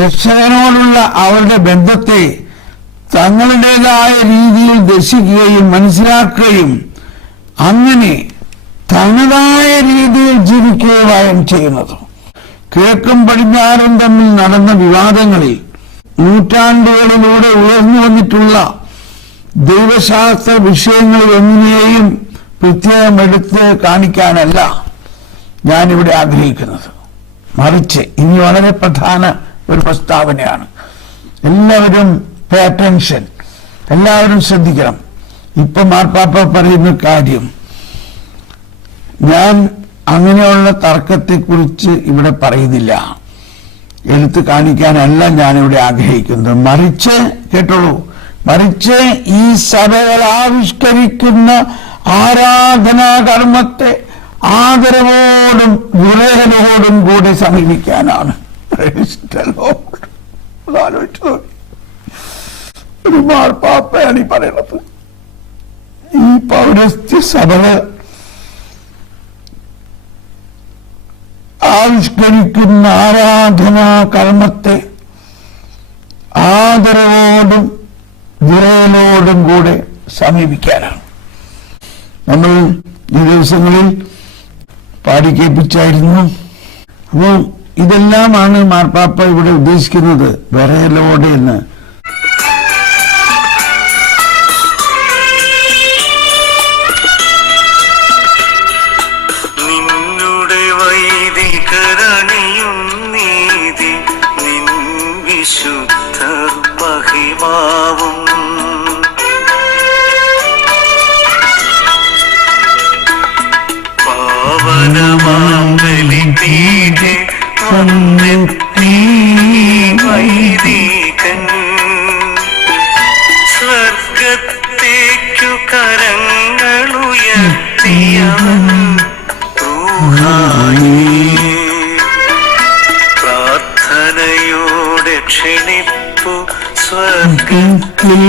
രക്ഷകനോടുള്ള അവരുടെ ബന്ധത്തെ തങ്ങളുടേതായ രീതിയിൽ ദർശിക്കുകയും മനസ്സിലാക്കുകയും അങ്ങനെ തനതായ രീതിയിൽ ജീവിക്കുകയും ചെയ്യുന്നത്. കിഴക്കും പടിഞ്ഞാറും തമ്മിൽ നടന്ന വിവാദങ്ങളിൽ നൂറ്റാണ്ടുകളിലൂടെ ഉയർന്നു വന്നിട്ടുള്ള ദൈവശാസ്ത്ര വിഷയങ്ങളിൽ ഒന്നിനെയും പ്രത്യേകം എടുത്ത് കാണിക്കാനല്ല ഞാനിവിടെ ആഗ്രഹിക്കുന്നത്. മറിച്ച് ഇനി വളരെ പ്രധാന ഒരു പ്രസ്താവനയാണ്. എല്ലാവരും പേ അറ്റൻഷൻ, എല്ലാവരും ശ്രദ്ധിക്കണം. ഇപ്പൊ മാർപ്പാപ്പ പറയുന്ന കാര്യം ഞാൻ അങ്ങനെയുള്ള തർക്കത്തെക്കുറിച്ച് ഇവിടെ പറയുന്നില്ല, എടുത്തു കാണിക്കാനല്ല ഞാനിവിടെ ആഗ്രഹിക്കുന്നത്. മറിച്ച് കേട്ടോളൂ, മറിച്ച് ഈ സഭകൾ ആവിഷ്കരിക്കുന്ന ആരാധനാകർമ്മത്തെ ആദരവോടും വിറയലോടും കൂടെ സമീപിക്കാനാണ്. ആലോചിച്ചു, ഒരു മാർപ്പാപ്പയാണ് ഈ പറയണത്. ഈ പൗരസ്ത്യ സഭകൾ ആവിഷ്കരിക്കുന്ന ആരാധനാ കർമ്മത്തെ ആദരവോടും വിറയലോടും കൂടെ സമീപിക്കാനാണ്. നമ്മൾ ഈ ദിവസങ്ങളിൽ പാടിക്കേൽപ്പിച്ചായിരുന്നു. അപ്പോൾ ഇതെല്ലാമാണ് മാർപ്പാപ്പ ഇവിടെ ഉദ്ദേശിക്കുന്നത്, വിറയലോടെ എന്ന്. സ്വർഗത്തേക്കു കരങ്ങളുയർത്തിയവൻ പ്രാർത്ഥനയോടെ ക്ഷണിപ്പു സ്വർഗത്തിൽ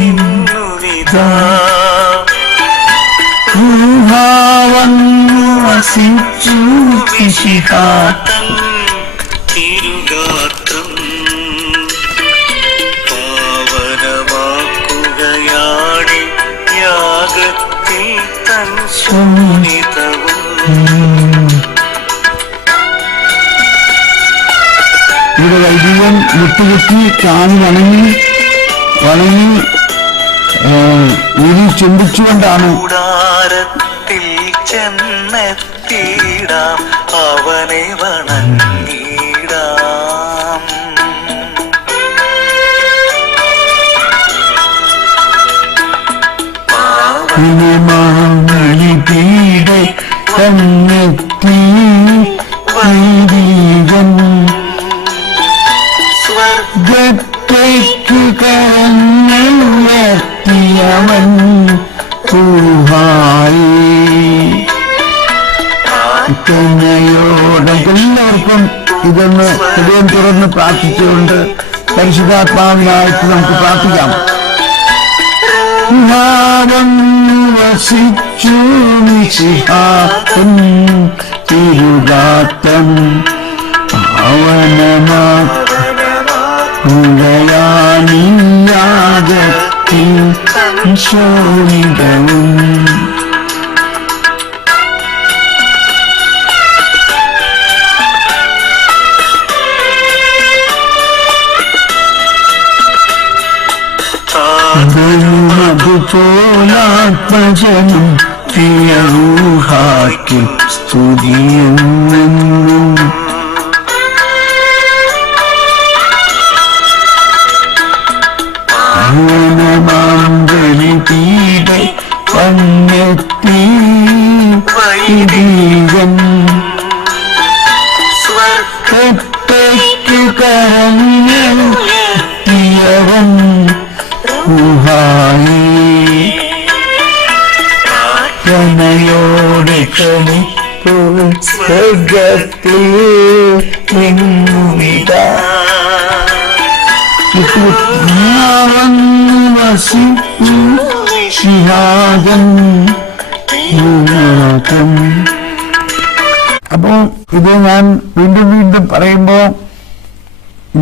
നിന്നു വിതാ വസിച്ചു വിശിഹാതൻ തിരുഗാത്രം പാവനമാക്കുകയാണി യാഗത്തിൽ തൻ ശൂന്യതവും. ഇവിടെ വൈദികൻ മുട്ടുകുത്തി കാണി വണങ്ങി ഇനി ചിന്തിച്ചുകൊണ്ടാണ് കൂടാരത്തിൽ ചെന്നെത്തിയിടാം, അവനെ വണങ്ങിടാം. മാങ്ങളിടെ കണ്ണെത്തി വൈദികൻ സ്വർഗത്തേക്കു കരങ്ങളുയർത്തിയവൻ ൂഹായി പ്രാർത്ഥനയോടെ എല്ലാവർക്കും ഇതൊന്ന് ഹൃദയം തുറന്ന് പ്രാർത്ഥിച്ചുകൊണ്ട് പരിശുദ്ധാത്മാവിനായിട്ട് നമുക്ക് പ്രാർത്ഥിക്കാം. വസിച്ചു മിശിഹായൻ തിരുഗാത്തൻ അവനമാകത്തിൽ ശോണിതവും അതുപോലാത്മജനം പ്രിയരൂഹാക്കിൽ സ്തുതിയെന്നും പീഡ വന്നെത്തി സ്വർഗത്തേക്കു കരഞ്ഞവൻ യോടെ കളിപ്പോൾ സ്വർഗത്തിൽ നിന്നുവിട അപ്പോ ഇത് ഞാൻ വീണ്ടും വീണ്ടും പറയുമ്പോ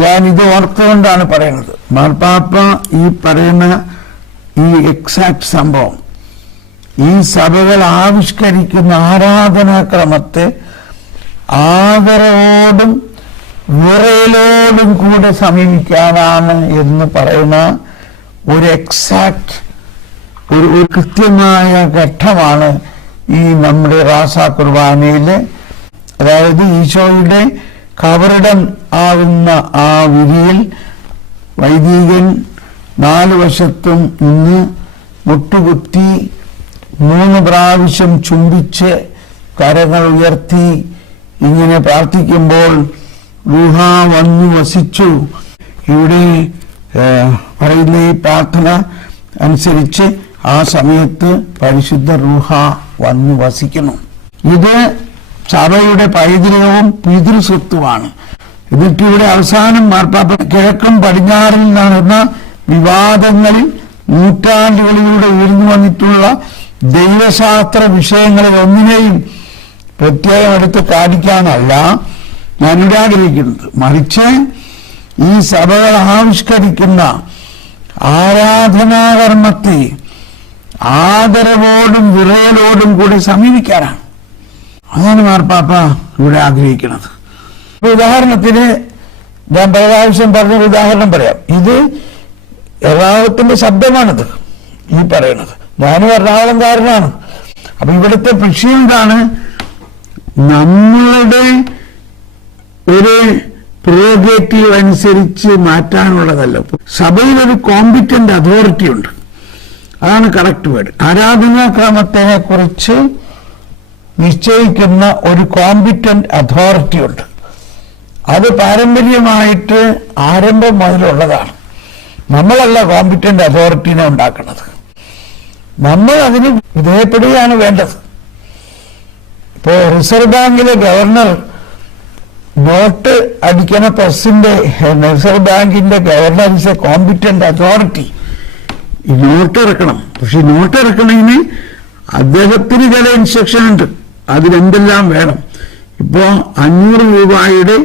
ഞാൻ ഇത് ഓർത്തുകൊണ്ടാണ് പറയുന്നത്. മാർപ്പാപ്പ ഈ പറയുന്ന ഈ എക്സാക്ട് സംഭവം ഈ സഭകൾ ആവിഷ്കരിക്കുന്ന ആരാധനാക്രമത്തെ ആദരവോടും വിറയലോടും കൂടെ സമീപിക്കാനാണ് എന്ന് പറയുന്ന ഒരു എക്സാക്ട് ഒരു കൃത്യമായ ഘട്ടമാണ് ഈ നമ്മുടെ റാസാ കുർബാനയില്. അതായത് ഈശോയുടെ കബറിടം ആകുന്ന ആ വിരിയിൽ വൈദികൻ 4 വശത്തും നിന്ന് മുട്ടുകുത്തി 3 പ്രാവശ്യം ചുംബിച്ച് കരങ്ങൾ ഉയർത്തി ഇങ്ങനെ പ്രാർത്ഥിക്കുമ്പോൾ റൂഹ വന്നു വസിച്ചു. ഇവിടെ പറയുന്ന ഈ പ്രാർത്ഥന അനുസരിച്ച് ആ സമയത്ത് പരിശുദ്ധ റൂഹ വന്നു വസിക്കുന്നു. ഇത് സഭയുടെ പൈതൃകവും പിതൃസ്വത്വമാണ്. എന്നിട്ട് ഇവിടെ അവസാനം മാർപ്പാപ്പ കിഴക്കും പടിഞ്ഞാറിൽ നടന്ന വിവാദങ്ങളിൽ നൂറ്റാണ്ടുകളിലൂടെ ഉയർന്നു വന്നിട്ടുള്ള ദൈവശാസ്ത്ര വിഷയങ്ങളിൽ ഒന്നിനെയും പ്രത്യേകം എടുത്ത് കാണിക്കാനല്ല ഞാനിവിടെ ആഗ്രഹിക്കുന്നത്. മറിച്ച് ഈ സഭകൾ ആവിഷ്കരിക്കുന്ന ആരാധനാകർമ്മത്തെ ആദരവോടും വിറയലോടും കൂടെ സമീപിക്കാനാണ്. അതാണ് മാർപ്പാപ്പ ഇവിടെ ആഗ്രഹിക്കുന്നത്. ഉദാഹരണത്തിന് ഞാൻ പല പ്രാവശ്യം പറഞ്ഞൊരു ഉദാഹരണം പറയാം. ഇത് എറണാകുളത്തിന്റെ ശബ്ദമാണിത് ഈ പറയുന്നത്. ഞാനും എറണാകുളംകാരനാണ്. അപ്പൊ ഇവിടുത്തെ വിഷയം എന്താണ്? നമ്മളുടെ ഒരു പ്രോഗേറ്റീവ് അനുസരിച്ച് മാറ്റാനുള്ളതല്ല. സഭയിലൊരു കോമ്പിറ്റന്റ് അതോറിറ്റി ഉണ്ട്. അതാണ് കറക്റ്റ് വേർഡ്. ആരാധനാക്രമത്തെ കുറിച്ച് നിശ്ചയിക്കുന്ന ഒരു കോമ്പിറ്റന്റ് അതോറിറ്റി ഉണ്ട്. അത് പാരമ്പര്യമായിട്ട് ആരംഭം മുതലുള്ളതാണ്. നമ്മളല്ല കോമ്പിറ്റന്റ് അതോറിറ്റിനെ ഉണ്ടാക്കുന്നത്. നമ്മൾ അതിന് വിധേയപ്പെടുകയാണ് വേണ്ടത്. ഇപ്പോ റിസർവ് ബാങ്കിലെ ഗവർണർ നോട്ട് അടിക്കുന്ന പ്രസിന്റെ റിസർവ് ബാങ്കിന്റെ governor is A competent authority. ഈ നോട്ട് ഇറക്കണം. പക്ഷെ നോട്ട് ഇറക്കണതിന് അദ്ദേഹത്തിന് ചില ഇൻസ്ട്രക്ഷൻ ഉണ്ട്. അതിലെന്തെല്ലാം വേണം. ഇപ്പോ 500 രൂപയുടെ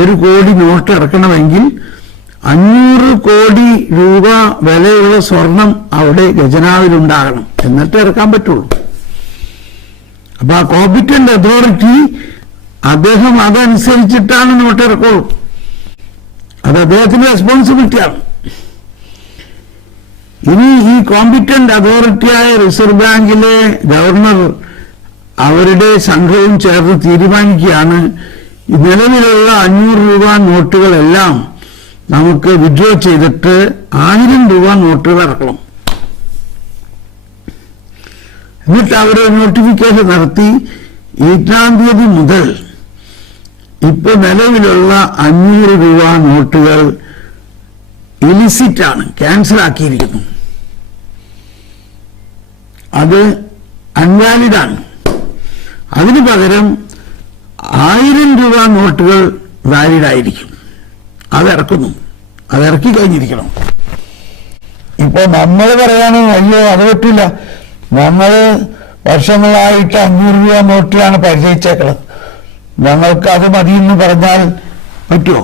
1 കോടി നോട്ട് ഇറക്കണമെങ്കിൽ 500 കോടി രൂപ വിലയുള്ള സ്വർണം അവിടെ ഖജനാവിലുണ്ടാകണം. എന്നിട്ട് ഇറക്കാൻ പറ്റുള്ളൂ. അപ്പൊ ആ കോമ്പിറ്റന്റ് അതോറിറ്റി അദ്ദേഹം അതനുസരിച്ചിട്ടാണ് നോട്ട് ഇറക്കുള്ളൂ. അത് അദ്ദേഹത്തിന്റെ റെസ്പോൺസിബിലിറ്റിയാണ്. ഇനി ഈ കോമ്പിറ്റന്റ് അതോറിറ്റിയായ റിസർവ് ബാങ്കിലെ ഗവർണർ അവരുടെ സംഘവും ചേർന്ന് തീരുമാനിക്കുകയാണ് നിലവിലുള്ള 500 രൂപ നോട്ടുകളെല്ലാം നമുക്ക് വിഡ്രോ ചെയ്തിട്ട് 1000 രൂപ നോട്ടുകൾ ഇറക്കണം. എന്നിട്ട് അവർ നോട്ടിഫിക്കേഷൻ നടത്തി 7-ാം തീയതി മുതൽ ഇപ്പൊ നിലവിലുള്ള 500 രൂപ നോട്ടുകൾ ഇലിസിറ്റാണ്, ക്യാൻസൽ ആക്കിയിരിക്കുന്നു. അത് അൺവാലിഡാണ്. അതിനു പകരം 1000 രൂപ നോട്ടുകൾ വാലിഡ് ആയിരിക്കും. അതിറക്കി കഴിഞ്ഞിരിക്കണം. ഇപ്പൊ നമ്മൾ പറയാണ് അയ്യോ അത് പറ്റില്ല, നമ്മൾ വർഷങ്ങളായിട്ട് 500 രൂപ നോട്ടിലാണ് പരിചയിച്ചേക്കുന്നത്, ഞങ്ങൾക്ക് അത് മതിയെന്ന് പറഞ്ഞാൽ പറ്റുമോ?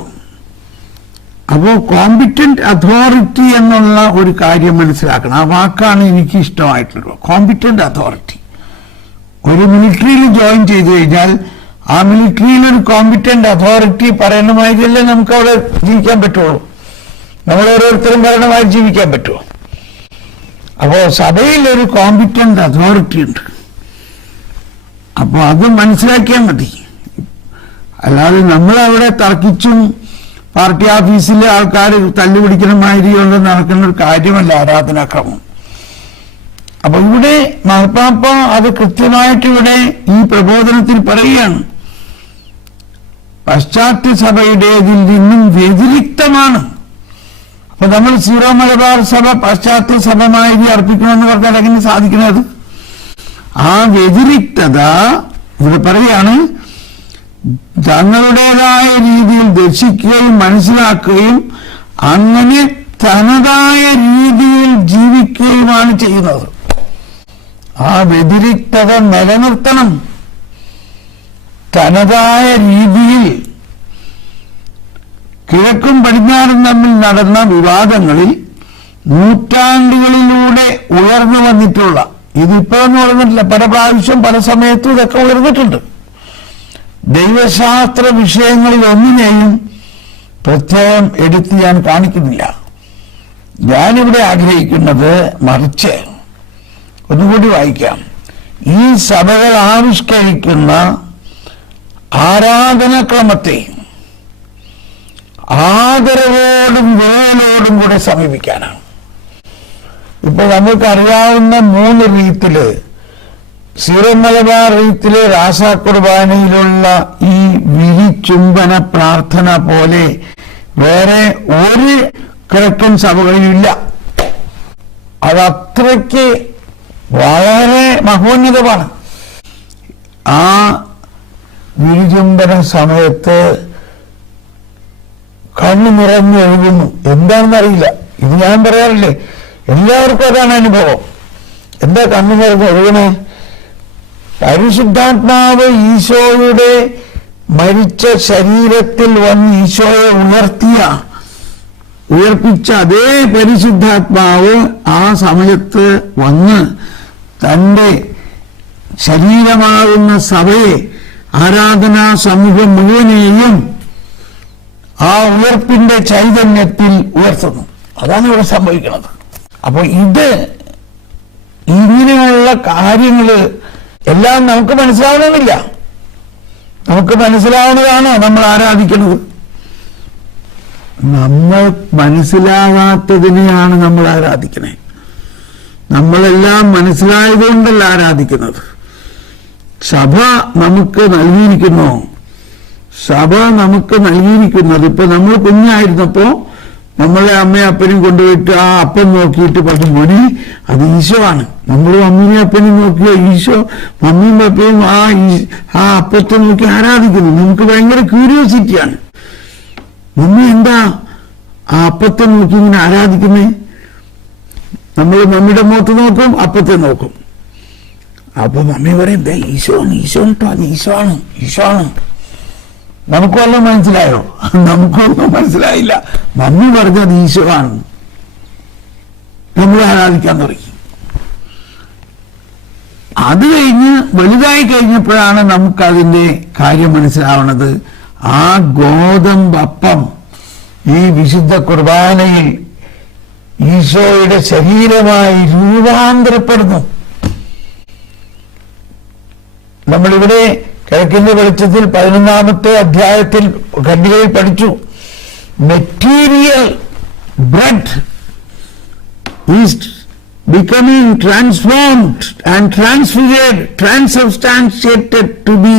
അപ്പോൾ കോമ്പിറ്റന്റ് അതോറിറ്റി എന്നുള്ള ഒരു കാര്യം മനസ്സിലാക്കണം. ആ വാക്കാണ് എനിക്ക് ഇഷ്ടമായിട്ടുള്ളത്, കോമ്പിറ്റന്റ് അതോറിറ്റി. ഒരു മിലിറ്ററിയിൽ ജോയിൻ ചെയ്തു കഴിഞ്ഞാൽ ആ മിലിറ്ററിയിൽ ഒരു കോമ്പിറ്റന്റ് അതോറിറ്റി പറയുന്ന മാതിരിയല്ലേ നമുക്ക് അവിടെ ജീവിക്കാൻ പറ്റുള്ളൂ. നമ്മൾ ഓരോരുത്തരും പറയുന്ന മാതിരി ജീവിക്കാൻ പറ്റുമോ? അപ്പോൾ സഭയിൽ ഒരു കോമ്പിറ്റന്റ് അതോറിറ്റി ഉണ്ട്. അപ്പോൾ അത് മനസ്സിലാക്കിയാൽ മതി. അല്ലാതെ നമ്മളവിടെ തർക്കിച്ചും പാർട്ടി ഓഫീസിലെ ആൾക്കാർ തല്ലുപിടിക്കുന്ന മാതിരിയുള്ള നടക്കുന്ന ഒരു കാര്യമല്ല ആരാധനാക്രമം. അപ്പൊ ഇവിടെ മാർപ്പാപ്പ അത് കൃത്യമായിട്ട് ഇവിടെ ഈ പ്രബോധനത്തിൽ പറയുകയാണ്, പാശ്ചാത്യ സഭയുടേതിൽ നിന്നും വ്യതിരിക്തമാണ്. അപ്പൊ നമ്മൾ സീറോ മലബാർ സഭ പാശ്ചാത്യ സഭമായി അർപ്പിക്കണമെന്ന് പറഞ്ഞാൽ എങ്ങനെ സാധിക്കുന്നത്? ആ വ്യതിരിക്തത ഇവിടെ പറയാണ്, തങ്ങളുടേതായ രീതിയിൽ ദർശിക്കുകയും മനസ്സിലാക്കുകയും അങ്ങനെ തനതായ രീതിയിൽ ജീവിക്കുകയുമാണ് ചെയ്യുന്നത്. ആ വ്യതിരിക്തത നിലനിർത്തണം. തനതായ രീതിയിൽ കിഴക്കും പടിഞ്ഞാറും തമ്മിൽ നടന്ന വിവാദങ്ങളിൽ നൂറ്റാണ്ടുകളിലൂടെ ഉയർന്നു വന്നിട്ടുള്ള, ഇതിപ്പോഴൊന്നും ഉയർന്നിട്ടില്ല, പല പ്രാവശ്യം പല സമയത്തും ഇതൊക്കെ ഉയർന്നിട്ടുണ്ട്. ദൈവശാസ്ത്ര വിഷയങ്ങളിൽ ഒന്നിനെയും പ്രത്യേകം എടുത്ത് ഞാൻ കാണിക്കുന്നില്ല. ഞാനിവിടെ ആഗ്രഹിക്കുന്നത് മറിച്ച് ഒന്നുകൂടി വായിക്കാം. ഈ സഭകൾ ആവിഷ്കരിക്കുന്ന ആരാധനാക്രമത്തെ ആദരവോടും വേലോടും കൂടെ സമീപിക്കാനാണ്. ഇപ്പൊ നമുക്കറിയാവുന്ന 3 റീത്തില്, സീറോ മലബാർ റീത്തിലെ രാസാ കുർബാനയിലുള്ള ഈ വിരിചുംബന പ്രാർത്ഥന പോലെ വേറെ ഒരു കിഴക്കൻ സഭകളിലില്ല. അതത്രയ്ക്ക് വളരെ മഹോന്നതമാണ്. ആ വിരിചുംബന സമയത്ത് കണ്ണു നിറഞ്ഞു ഒഴുകുന്നു. എന്താണെന്നറിയില്ല, ഇത് ഞാൻ പറയാറില്ലേ, എല്ലാവർക്കും അതാണ് അനുഭവം. എന്താ കണ്ണു നിറഞ്ഞു ഒഴുകണേ? പരിശുദ്ധാത്മാവ് ഈശോയുടെ മരിച്ച ശരീരത്തിൽ വന്ന് ഈശോയെ ഉയർപ്പിച്ച അതേ പരിശുദ്ധാത്മാവ് ആ സമയത്ത് വന്ന് തൻ്റെ ശരീരമാകുന്ന സഭയെ, ആരാധനാ സമൂഹം മുഴുവനെയും ആ ഉയർപ്പിന്റെ ചൈതന്യത്തിൽ ഉയർത്തുന്നു. അതാണ് ഇവിടെ സംഭവിക്കുന്നത്. അപ്പോൾ ഇങ്ങനെയുള്ള കാര്യങ്ങള് എല്ലാം നമുക്ക് മനസ്സിലാവണമെന്നില്ല. നമുക്ക് മനസ്സിലാവുന്നതാണോ നമ്മൾ ആരാധിക്കുന്നത്? നമ്മൾ മനസ്സിലാകാത്തതിനെയാണ് നമ്മൾ ആരാധിക്കുന്നത്. നമ്മളെല്ലാം മനസ്സിലായതുകൊണ്ടല്ല ആരാധിക്കുന്നത്. സഭ നമുക്ക് നൽകിയിരിക്കുന്നു. സഭ നമുക്ക് നൽകിയിരിക്കുന്നത്, ഇപ്പൊ നമ്മൾ കുഞ്ഞായിരുന്നപ്പോ നമ്മളെ അമ്മയും അപ്പനും കൊണ്ടുപോയിട്ട് ആ അപ്പം നോക്കിയിട്ട് പറഞ്ഞു, മോനെ അത് ഈശോ ആണ്. നമ്മളും അമ്മയും അപ്പനും നോക്കിയോ ഈശോ, മമ്മിയും പപ്പയും ആ അപ്പത്തെ നോക്കി ആരാധിക്കുന്നു. നമുക്ക് ഭയങ്കര ക്യൂരിയോസിറ്റിയാണ്. മമ്മി എന്താ ആ അപ്പത്തെ നോക്കി ഇങ്ങനെ ആരാധിക്കുന്നേ? നമ്മൾ മമ്മിയുടെ മുഖത്ത് നോക്കും, അപ്പത്തെ നോക്കും. അപ്പൊ മമ്മി പറയും, ഈശോ ആണ്, ഈശോ കേട്ടോ, അത് ഈശോ ആണ്, ഈശോ ആണ്. നമുക്കൊന്നും മനസ്സിലായോ? നമുക്കൊന്നും മനസ്സിലായില്ല. മമ്മി പറഞ്ഞത് ഈശോ ആണ്. നമ്മൾ ആരാധിക്കാൻ തുടങ്ങി. അത് കഴിഞ്ഞ് വലുതായി കഴിഞ്ഞപ്പോഴാണ് നമുക്കതിൻ്റെ കാര്യം മനസ്സിലാവുന്നത്. ആ ഗോതമ്പപ്പം ഈ വിശുദ്ധ കുർബാനയിൽ ഈശോയുടെ ശരീരമായി രൂപാന്തരപ്പെടുന്നു. നമ്മളിവിടെ കിഴക്കിന്റെ വെളിച്ചത്തിൽ 11-ാമത്തെ അധ്യായത്തിൽ ഖണ്ഡികയിൽ പഠിച്ചു, material bread is becoming transformed and transfigured, transubstantiated to be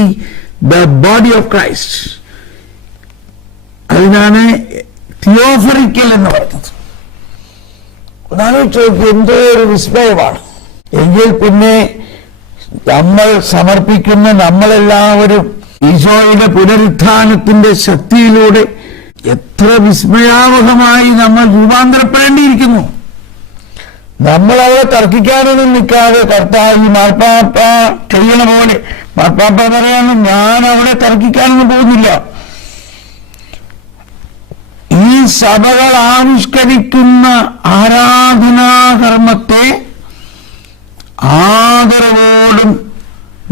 the body of Christ. അതിനാണ് തിയോഫറിക്കൽ എന്ന് പറയുന്നത്. ഒന്നാലോചിച്ച് നോക്കി, എന്തോ ഒരു വിസ്മയമാണ്. എങ്കിൽ പിന്നെ നമ്മൾ സമർപ്പിക്കുന്ന നമ്മളെല്ലാവരും ഈശോയുടെ പുനരുത്ഥാനത്തിന്റെ ശക്തിയിലൂടെ എത്ര വിസ്മയാവഹമായി നമ്മൾ രൂപാന്തരപ്പെടേണ്ടിയിരിക്കുന്നു. നമ്മൾ അവിടെ തർക്കിക്കാനൊന്നും നിൽക്കാതെ കർത്താവ് മാർപ്പാപ്പ ചെയ്യണ പോലെ, മാർപ്പാപ്പ പറയാണ് ഞാൻ അവിടെ തർക്കിക്കാനൊന്നും പോകുന്നില്ല. ഈ സഭകൾ ആവിഷ്കരിക്കുന്ന ആരാധനാകർമ്മത്തെ ആദരവോടും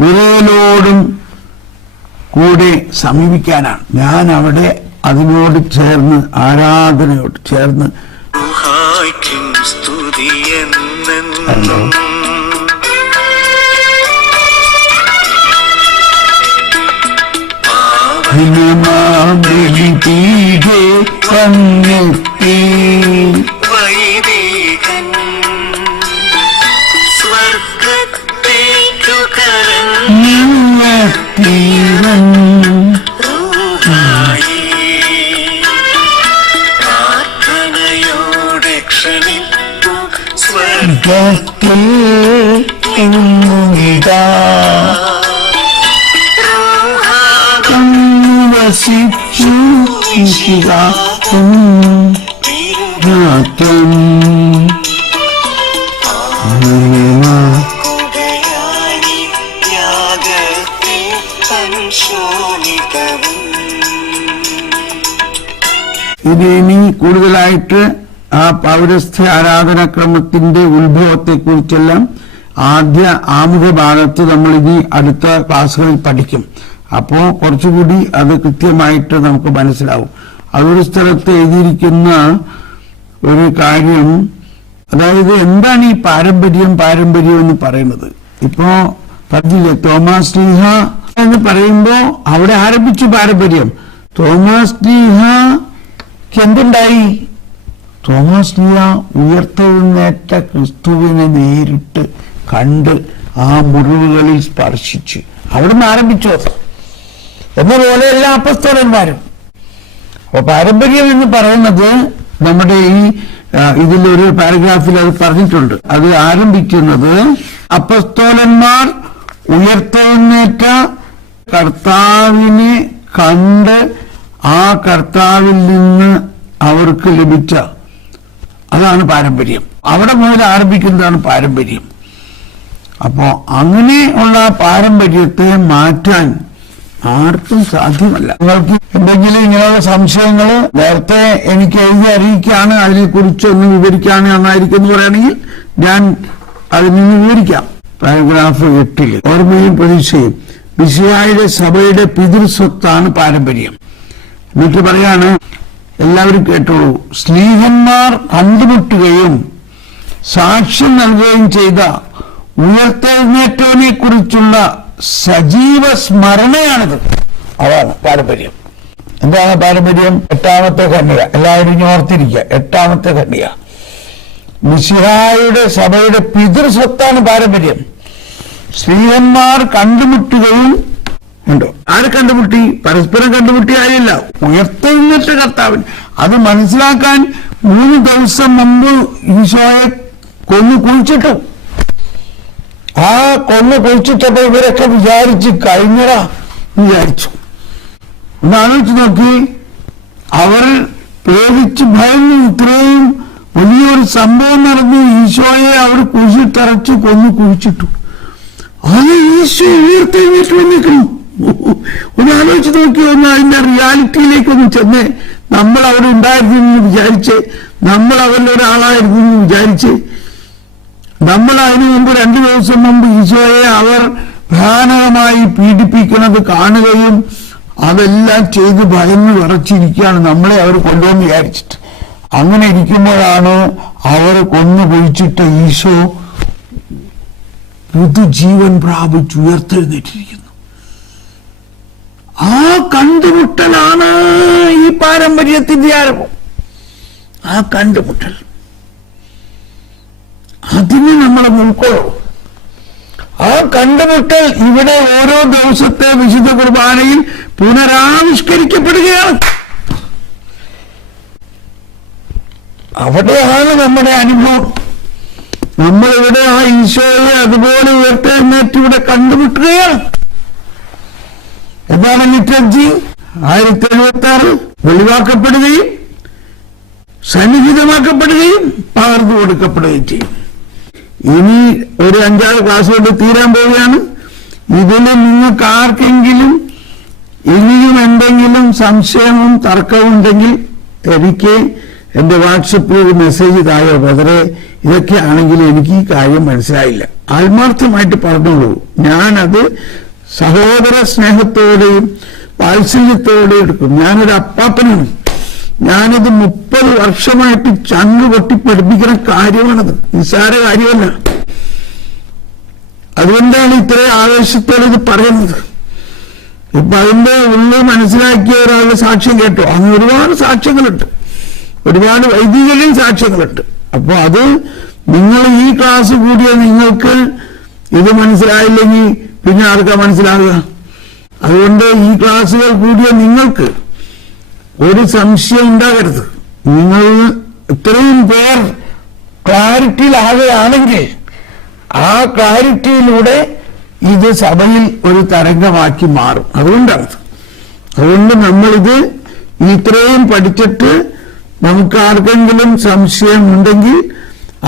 വിരലോടും കൂടെ സമീപിക്കാനാണ്. ഞാൻ അവിടെ അതിനോട് ചേർന്ന്, ആരാധനയോട് ചേർന്ന് പീഠേ വന്നെത്തി വസിച്ചു ഇനി കൂടുതലായിട്ട് ആ പൗരസ്ത്യ ആരാധനാക്രമത്തിന്റെ ഉത്ഭവത്തെ കുറിച്ചെല്ലാം ആദ്യ ആമുഖ ഭാഗത്ത് നമ്മൾ ഇനി അടുത്ത ക്ലാസ്സുകളിൽ പഠിക്കും. അപ്പോൾ കുറച്ചുകൂടി അത് കൃത്യമായിട്ട് നമുക്ക് മനസ്സിലാവും. അതൊരു സ്ഥലത്ത് എഴുതിയിരിക്കുന്ന ഒരു കാര്യം, അതായത് എന്താണ് ഈ പാരമ്പര്യം എന്ന് പറയുന്നത്. ഇപ്പോ പറഞ്ഞില്ലേ, തോമാസ് ലീഹ എന്ന് പറയുമ്പോ അവിടെ ആരംഭിച്ചു പാരമ്പര്യം. തോമാസ് ലീഹയ്ക്ക് എന്തുണ്ടായി? തോമാസ് ലീഹ ഉയർത്തെഴുന്നേറ്റ ക്രിസ്തുവിനെ നേരിട്ട് കണ്ട് ആ മുറിവുകളിൽ സ്പർശിച്ച് അവിടുന്ന് ആരംഭിച്ചു. എന്ന പോലെ എല്ലാ അപ്പസ്തോലന്മാരും. അപ്പൊ പാരമ്പര്യം എന്ന് പറയുന്നത് നമ്മുടെ ഈ ഇതിലൊരു പാരഗ്രാഫിൽ അത് പറഞ്ഞിട്ടുണ്ട്. അത് ആരംഭിക്കുന്നത് അപ്പസ്തോലന്മാർ ഉയർത്തെഴുന്നേറ്റ കർത്താവിനെ കണ്ട് ആ കർത്താവിൽ നിന്ന് അവർക്ക് ലഭിച്ച, അതാണ് പാരമ്പര്യം. അവിടെ മുതൽ ആരംഭിക്കുന്നതാണ് പാരമ്പര്യം. അപ്പോ അങ്ങനെയുള്ള പാരമ്പര്യത്തെ മാറ്റാൻ ആർക്കും സാധ്യമല്ല. നിങ്ങൾക്ക് എന്തെങ്കിലും ഇങ്ങനെയുള്ള സംശയങ്ങൾ നേരത്തെ എനിക്ക് എഴുതി അറിയിക്കുകയാണ്, അതിനെക്കുറിച്ച് ഒന്ന് വിവരിക്കുകയാണ് എന്നായിരിക്കും എന്ന് പറയുകയാണെങ്കിൽ ഞാൻ അതിന് വിവരിക്കാം. പാരഗ്രാഫ് 8 ഓർമ്മയും പ്രതീക്ഷയും മിശിഹായുടെ സഭയുടെ പിതൃസ്വത്താണ് പാരമ്പര്യം. എന്നിട്ട് പറയാണ്, എല്ലാവരും കേട്ടോളൂ, സ്ലീഹന്മാർ കണ്ടുമുട്ടുകയും സാക്ഷ്യം നൽകുകയും ചെയ്ത ഉയർത്തെഴുന്നേറ്റവനെ കുറിച്ചുള്ള സജീവ സ്മരണയാണിത്. അതാണ് പാരമ്പര്യം. എന്താണ് പാരമ്പര്യം? 8ാമത്തെ ഖണ്ഡിക. എല്ലാവരും ഇനി ഓർത്തിരിക്കുക, 8ാമത്തെ ഖണ്ഡിക. മിശിഹായുടെ സഭയുടെ പിതൃസ്വത്താണ് പാരമ്പര്യം. സ്ത്രീയന്മാർ കണ്ടുമുട്ടുകയും ഉണ്ടോ? ആരെ കണ്ടുമുട്ടി? പരസ്പരം കണ്ടുമുട്ടി ആരില്ല, ഉയർത്തെഴുന്നേറ്റ കർത്താവിന്. അത് മനസ്സിലാക്കാൻ 3 ദിവസം മുമ്പ് ഈശോയെ കൊന്നു കുഴിച്ചിട്ടു. ആ കൊന്നു കുഴിച്ചിട്ടപ്പോ ഇവരൊക്കെ വിചാരിച്ച് കഴിഞ്ഞടാ വിചാരിച്ചു. ഒന്ന് ആലോചിച്ച് നോക്കി. അവർ പേടിച്ച് ഭയന്നു. ഇത്രയും വലിയൊരു സംഭവം നടന്നു. ഈശോയെ അവർ കുഴിച്ചിട്ടറച്ച് കൊന്നു കുഴിച്ചിട്ടു. അത് ഈശോ ഉയർത്തെഴുന്നേറ്റ് വന്നിരിക്കുന്നു. ഒന്ന് ആലോചിച്ച് നോക്കി. ഒന്ന് അതിന്റെ റിയാലിറ്റിയിലേക്കൊന്ന് ചെന്ന്, നമ്മൾ അവിടെ ഉണ്ടായിരുന്നു വിചാരിച്ച്, നമ്മൾ അവരുടെ ഒരാളായിരുന്നു വിചാരിച്ച്, നമ്മൾ അതിനു മുമ്പ് 2 ദിവസം മുമ്പ് ഈശോയെ അവർ ഭയാനകമായി പീഡിപ്പിക്കുന്നത് കാണുകയും അതെല്ലാം ചെയ്ത് ഭയന്ന് വിറച്ചിരിക്കുകയാണ്, നമ്മളെ അവർ കൊണ്ടുവന്ന് വിചാരിച്ചിട്ട്. അങ്ങനെ ഇരിക്കുമ്പോഴാണ് അവർ കൊന്നു കുഴിച്ചിട്ട ഈശോ പുതുജീവൻ പ്രാപിച്ച് ഉയർത്തെഴുന്നേറ്റിരിക്കുന്നു. ആ കണ്ടുമുട്ടലാണ് ഈ പാരമ്പര്യത്തിന്റെ ആരംഭം. ആ കണ്ടുമുട്ടൽ, അതിന് നമ്മളെ ഉൾക്കൊള്ളും. ആ കണ്ടുമുട്ടൽ ഇവിടെ ഓരോ ദിവസത്തെ വിശുദ്ധ കുർബാനയിൽ പുനരാവിഷ്കരിക്കപ്പെടുകയാണ്. അവിടെയാണ് നമ്മുടെ അനുഭവം. നമ്മളിവിടെ ആ ഈശോയെ അതുപോലെ ഉയർത്തെഴുന്നേറ്റ് ഇവിടെ കണ്ടുമുട്ടുകയാണ്. വെളിപ്പാട് ലിറ്റർജി 1076 വെളിവാക്കപ്പെടുകയും സന്നിഹിതമാക്കപ്പെടുകയും പകർന്നു കൊടുക്കപ്പെടുകയും ചെയ്യും. ഇനി ഒരു 5-6 ക്ലാസ് കൊണ്ട് തീരാൻ പോവുകയാണ്. ഇതിൽ നിങ്ങൾക്ക് ആർക്കെങ്കിലും ഇനിയും എന്തെങ്കിലും സംശയവും തർക്കവും ഉണ്ടെങ്കിൽ എനിക്ക് എന്റെ വാട്സപ്പിൽ ഒരു മെസ്സേജ് താഴെ ബ്രദറെ ഇതൊക്കെയാണെങ്കിൽ എനിക്ക് ഈ കാര്യം മനസ്സിലായില്ല, ആത്മാർത്ഥമായിട്ട് പറഞ്ഞോളൂ. ഞാനത് സഹോദര സ്നേഹത്തോടെയും വാത്സല്യത്തോടെയും എടുക്കും. ഞാനൊരു അപ്പാപ്പനാണ്. ഞാനത് 30 വർഷമായിട്ട് ചങ്ങ് പൊട്ടി പഠിപ്പിക്കുന്ന കാര്യമാണത്, നിസ്സാര കാര്യമല്ല. അതുകൊണ്ടാണ് ഇത്രയും ആവേശത്തോടെ ഇത് പറയുന്നത്. ഇപ്പൊ അതിന്റെ ഉള്ളിൽ മനസ്സിലാക്കിയ ഒരാളുടെ സാക്ഷ്യം കേട്ടോ, അങ്ങനെ ഒരുപാട് സാക്ഷ്യങ്ങളുണ്ട്, ഒരുപാട് വൈദികരും സാക്ഷ്യങ്ങളുണ്ട്. അപ്പൊ അത് നിങ്ങൾ ഈ ക്ലാസ് കൂടിയ നിങ്ങൾക്ക് ഇത് മനസ്സിലായില്ലെങ്കിൽ പിന്നെ ആർക്കാ മനസ്സിലാകുക? അതുകൊണ്ട് ഈ ക്ലാസ്സുകൾ കൂടിയ നിങ്ങൾക്ക് ഒരു സംശയം ഉണ്ടാകരുത്. നിങ്ങൾ ഇത്രയും പേർ ക്ലാരിറ്റിയിലാകുകയാണെങ്കിൽ ആ ക്ലാരിറ്റിയിലൂടെ ഇത് സഭയിൽ ഒരു തരംഗമാക്കി മാറും. അതുകൊണ്ട് നമ്മളിത് ഇത്രയും പഠിച്ചിട്ട് നമുക്ക് ആർക്കെങ്കിലും സംശയം ഉണ്ടെങ്കിൽ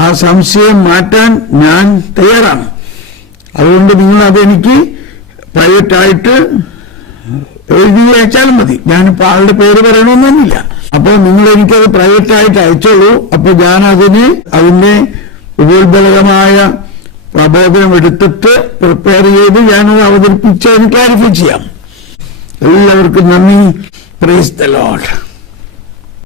ആ സംശയം മാറ്റാൻ ഞാൻ തയ്യാറാണ്. അതുകൊണ്ട് നിങ്ങൾ അതെനിക്ക് പ്രൈവറ്റായിട്ട് എഴുതി അയച്ചാലും മതി. ഞാനിപ്പോൾ ആളുടെ പേര് പറയണമെന്നൊന്നുമില്ല. അപ്പോൾ നിങ്ങൾ എനിക്കത് പ്രൈവറ്റായിട്ട് അയച്ചോളൂ. അപ്പൊ ഞാൻ അതിന്റെ ഉപോത്ബലകമായ പ്രബോധനം എടുത്തിട്ട് പ്രിപ്പയർ ചെയ്ത് ഞാനത് അവതരിപ്പിച്ച് ക്ലാരിഫൈ ചെയ്യാം. എല്ലാവർക്കും നന്ദി. Praise the Lord.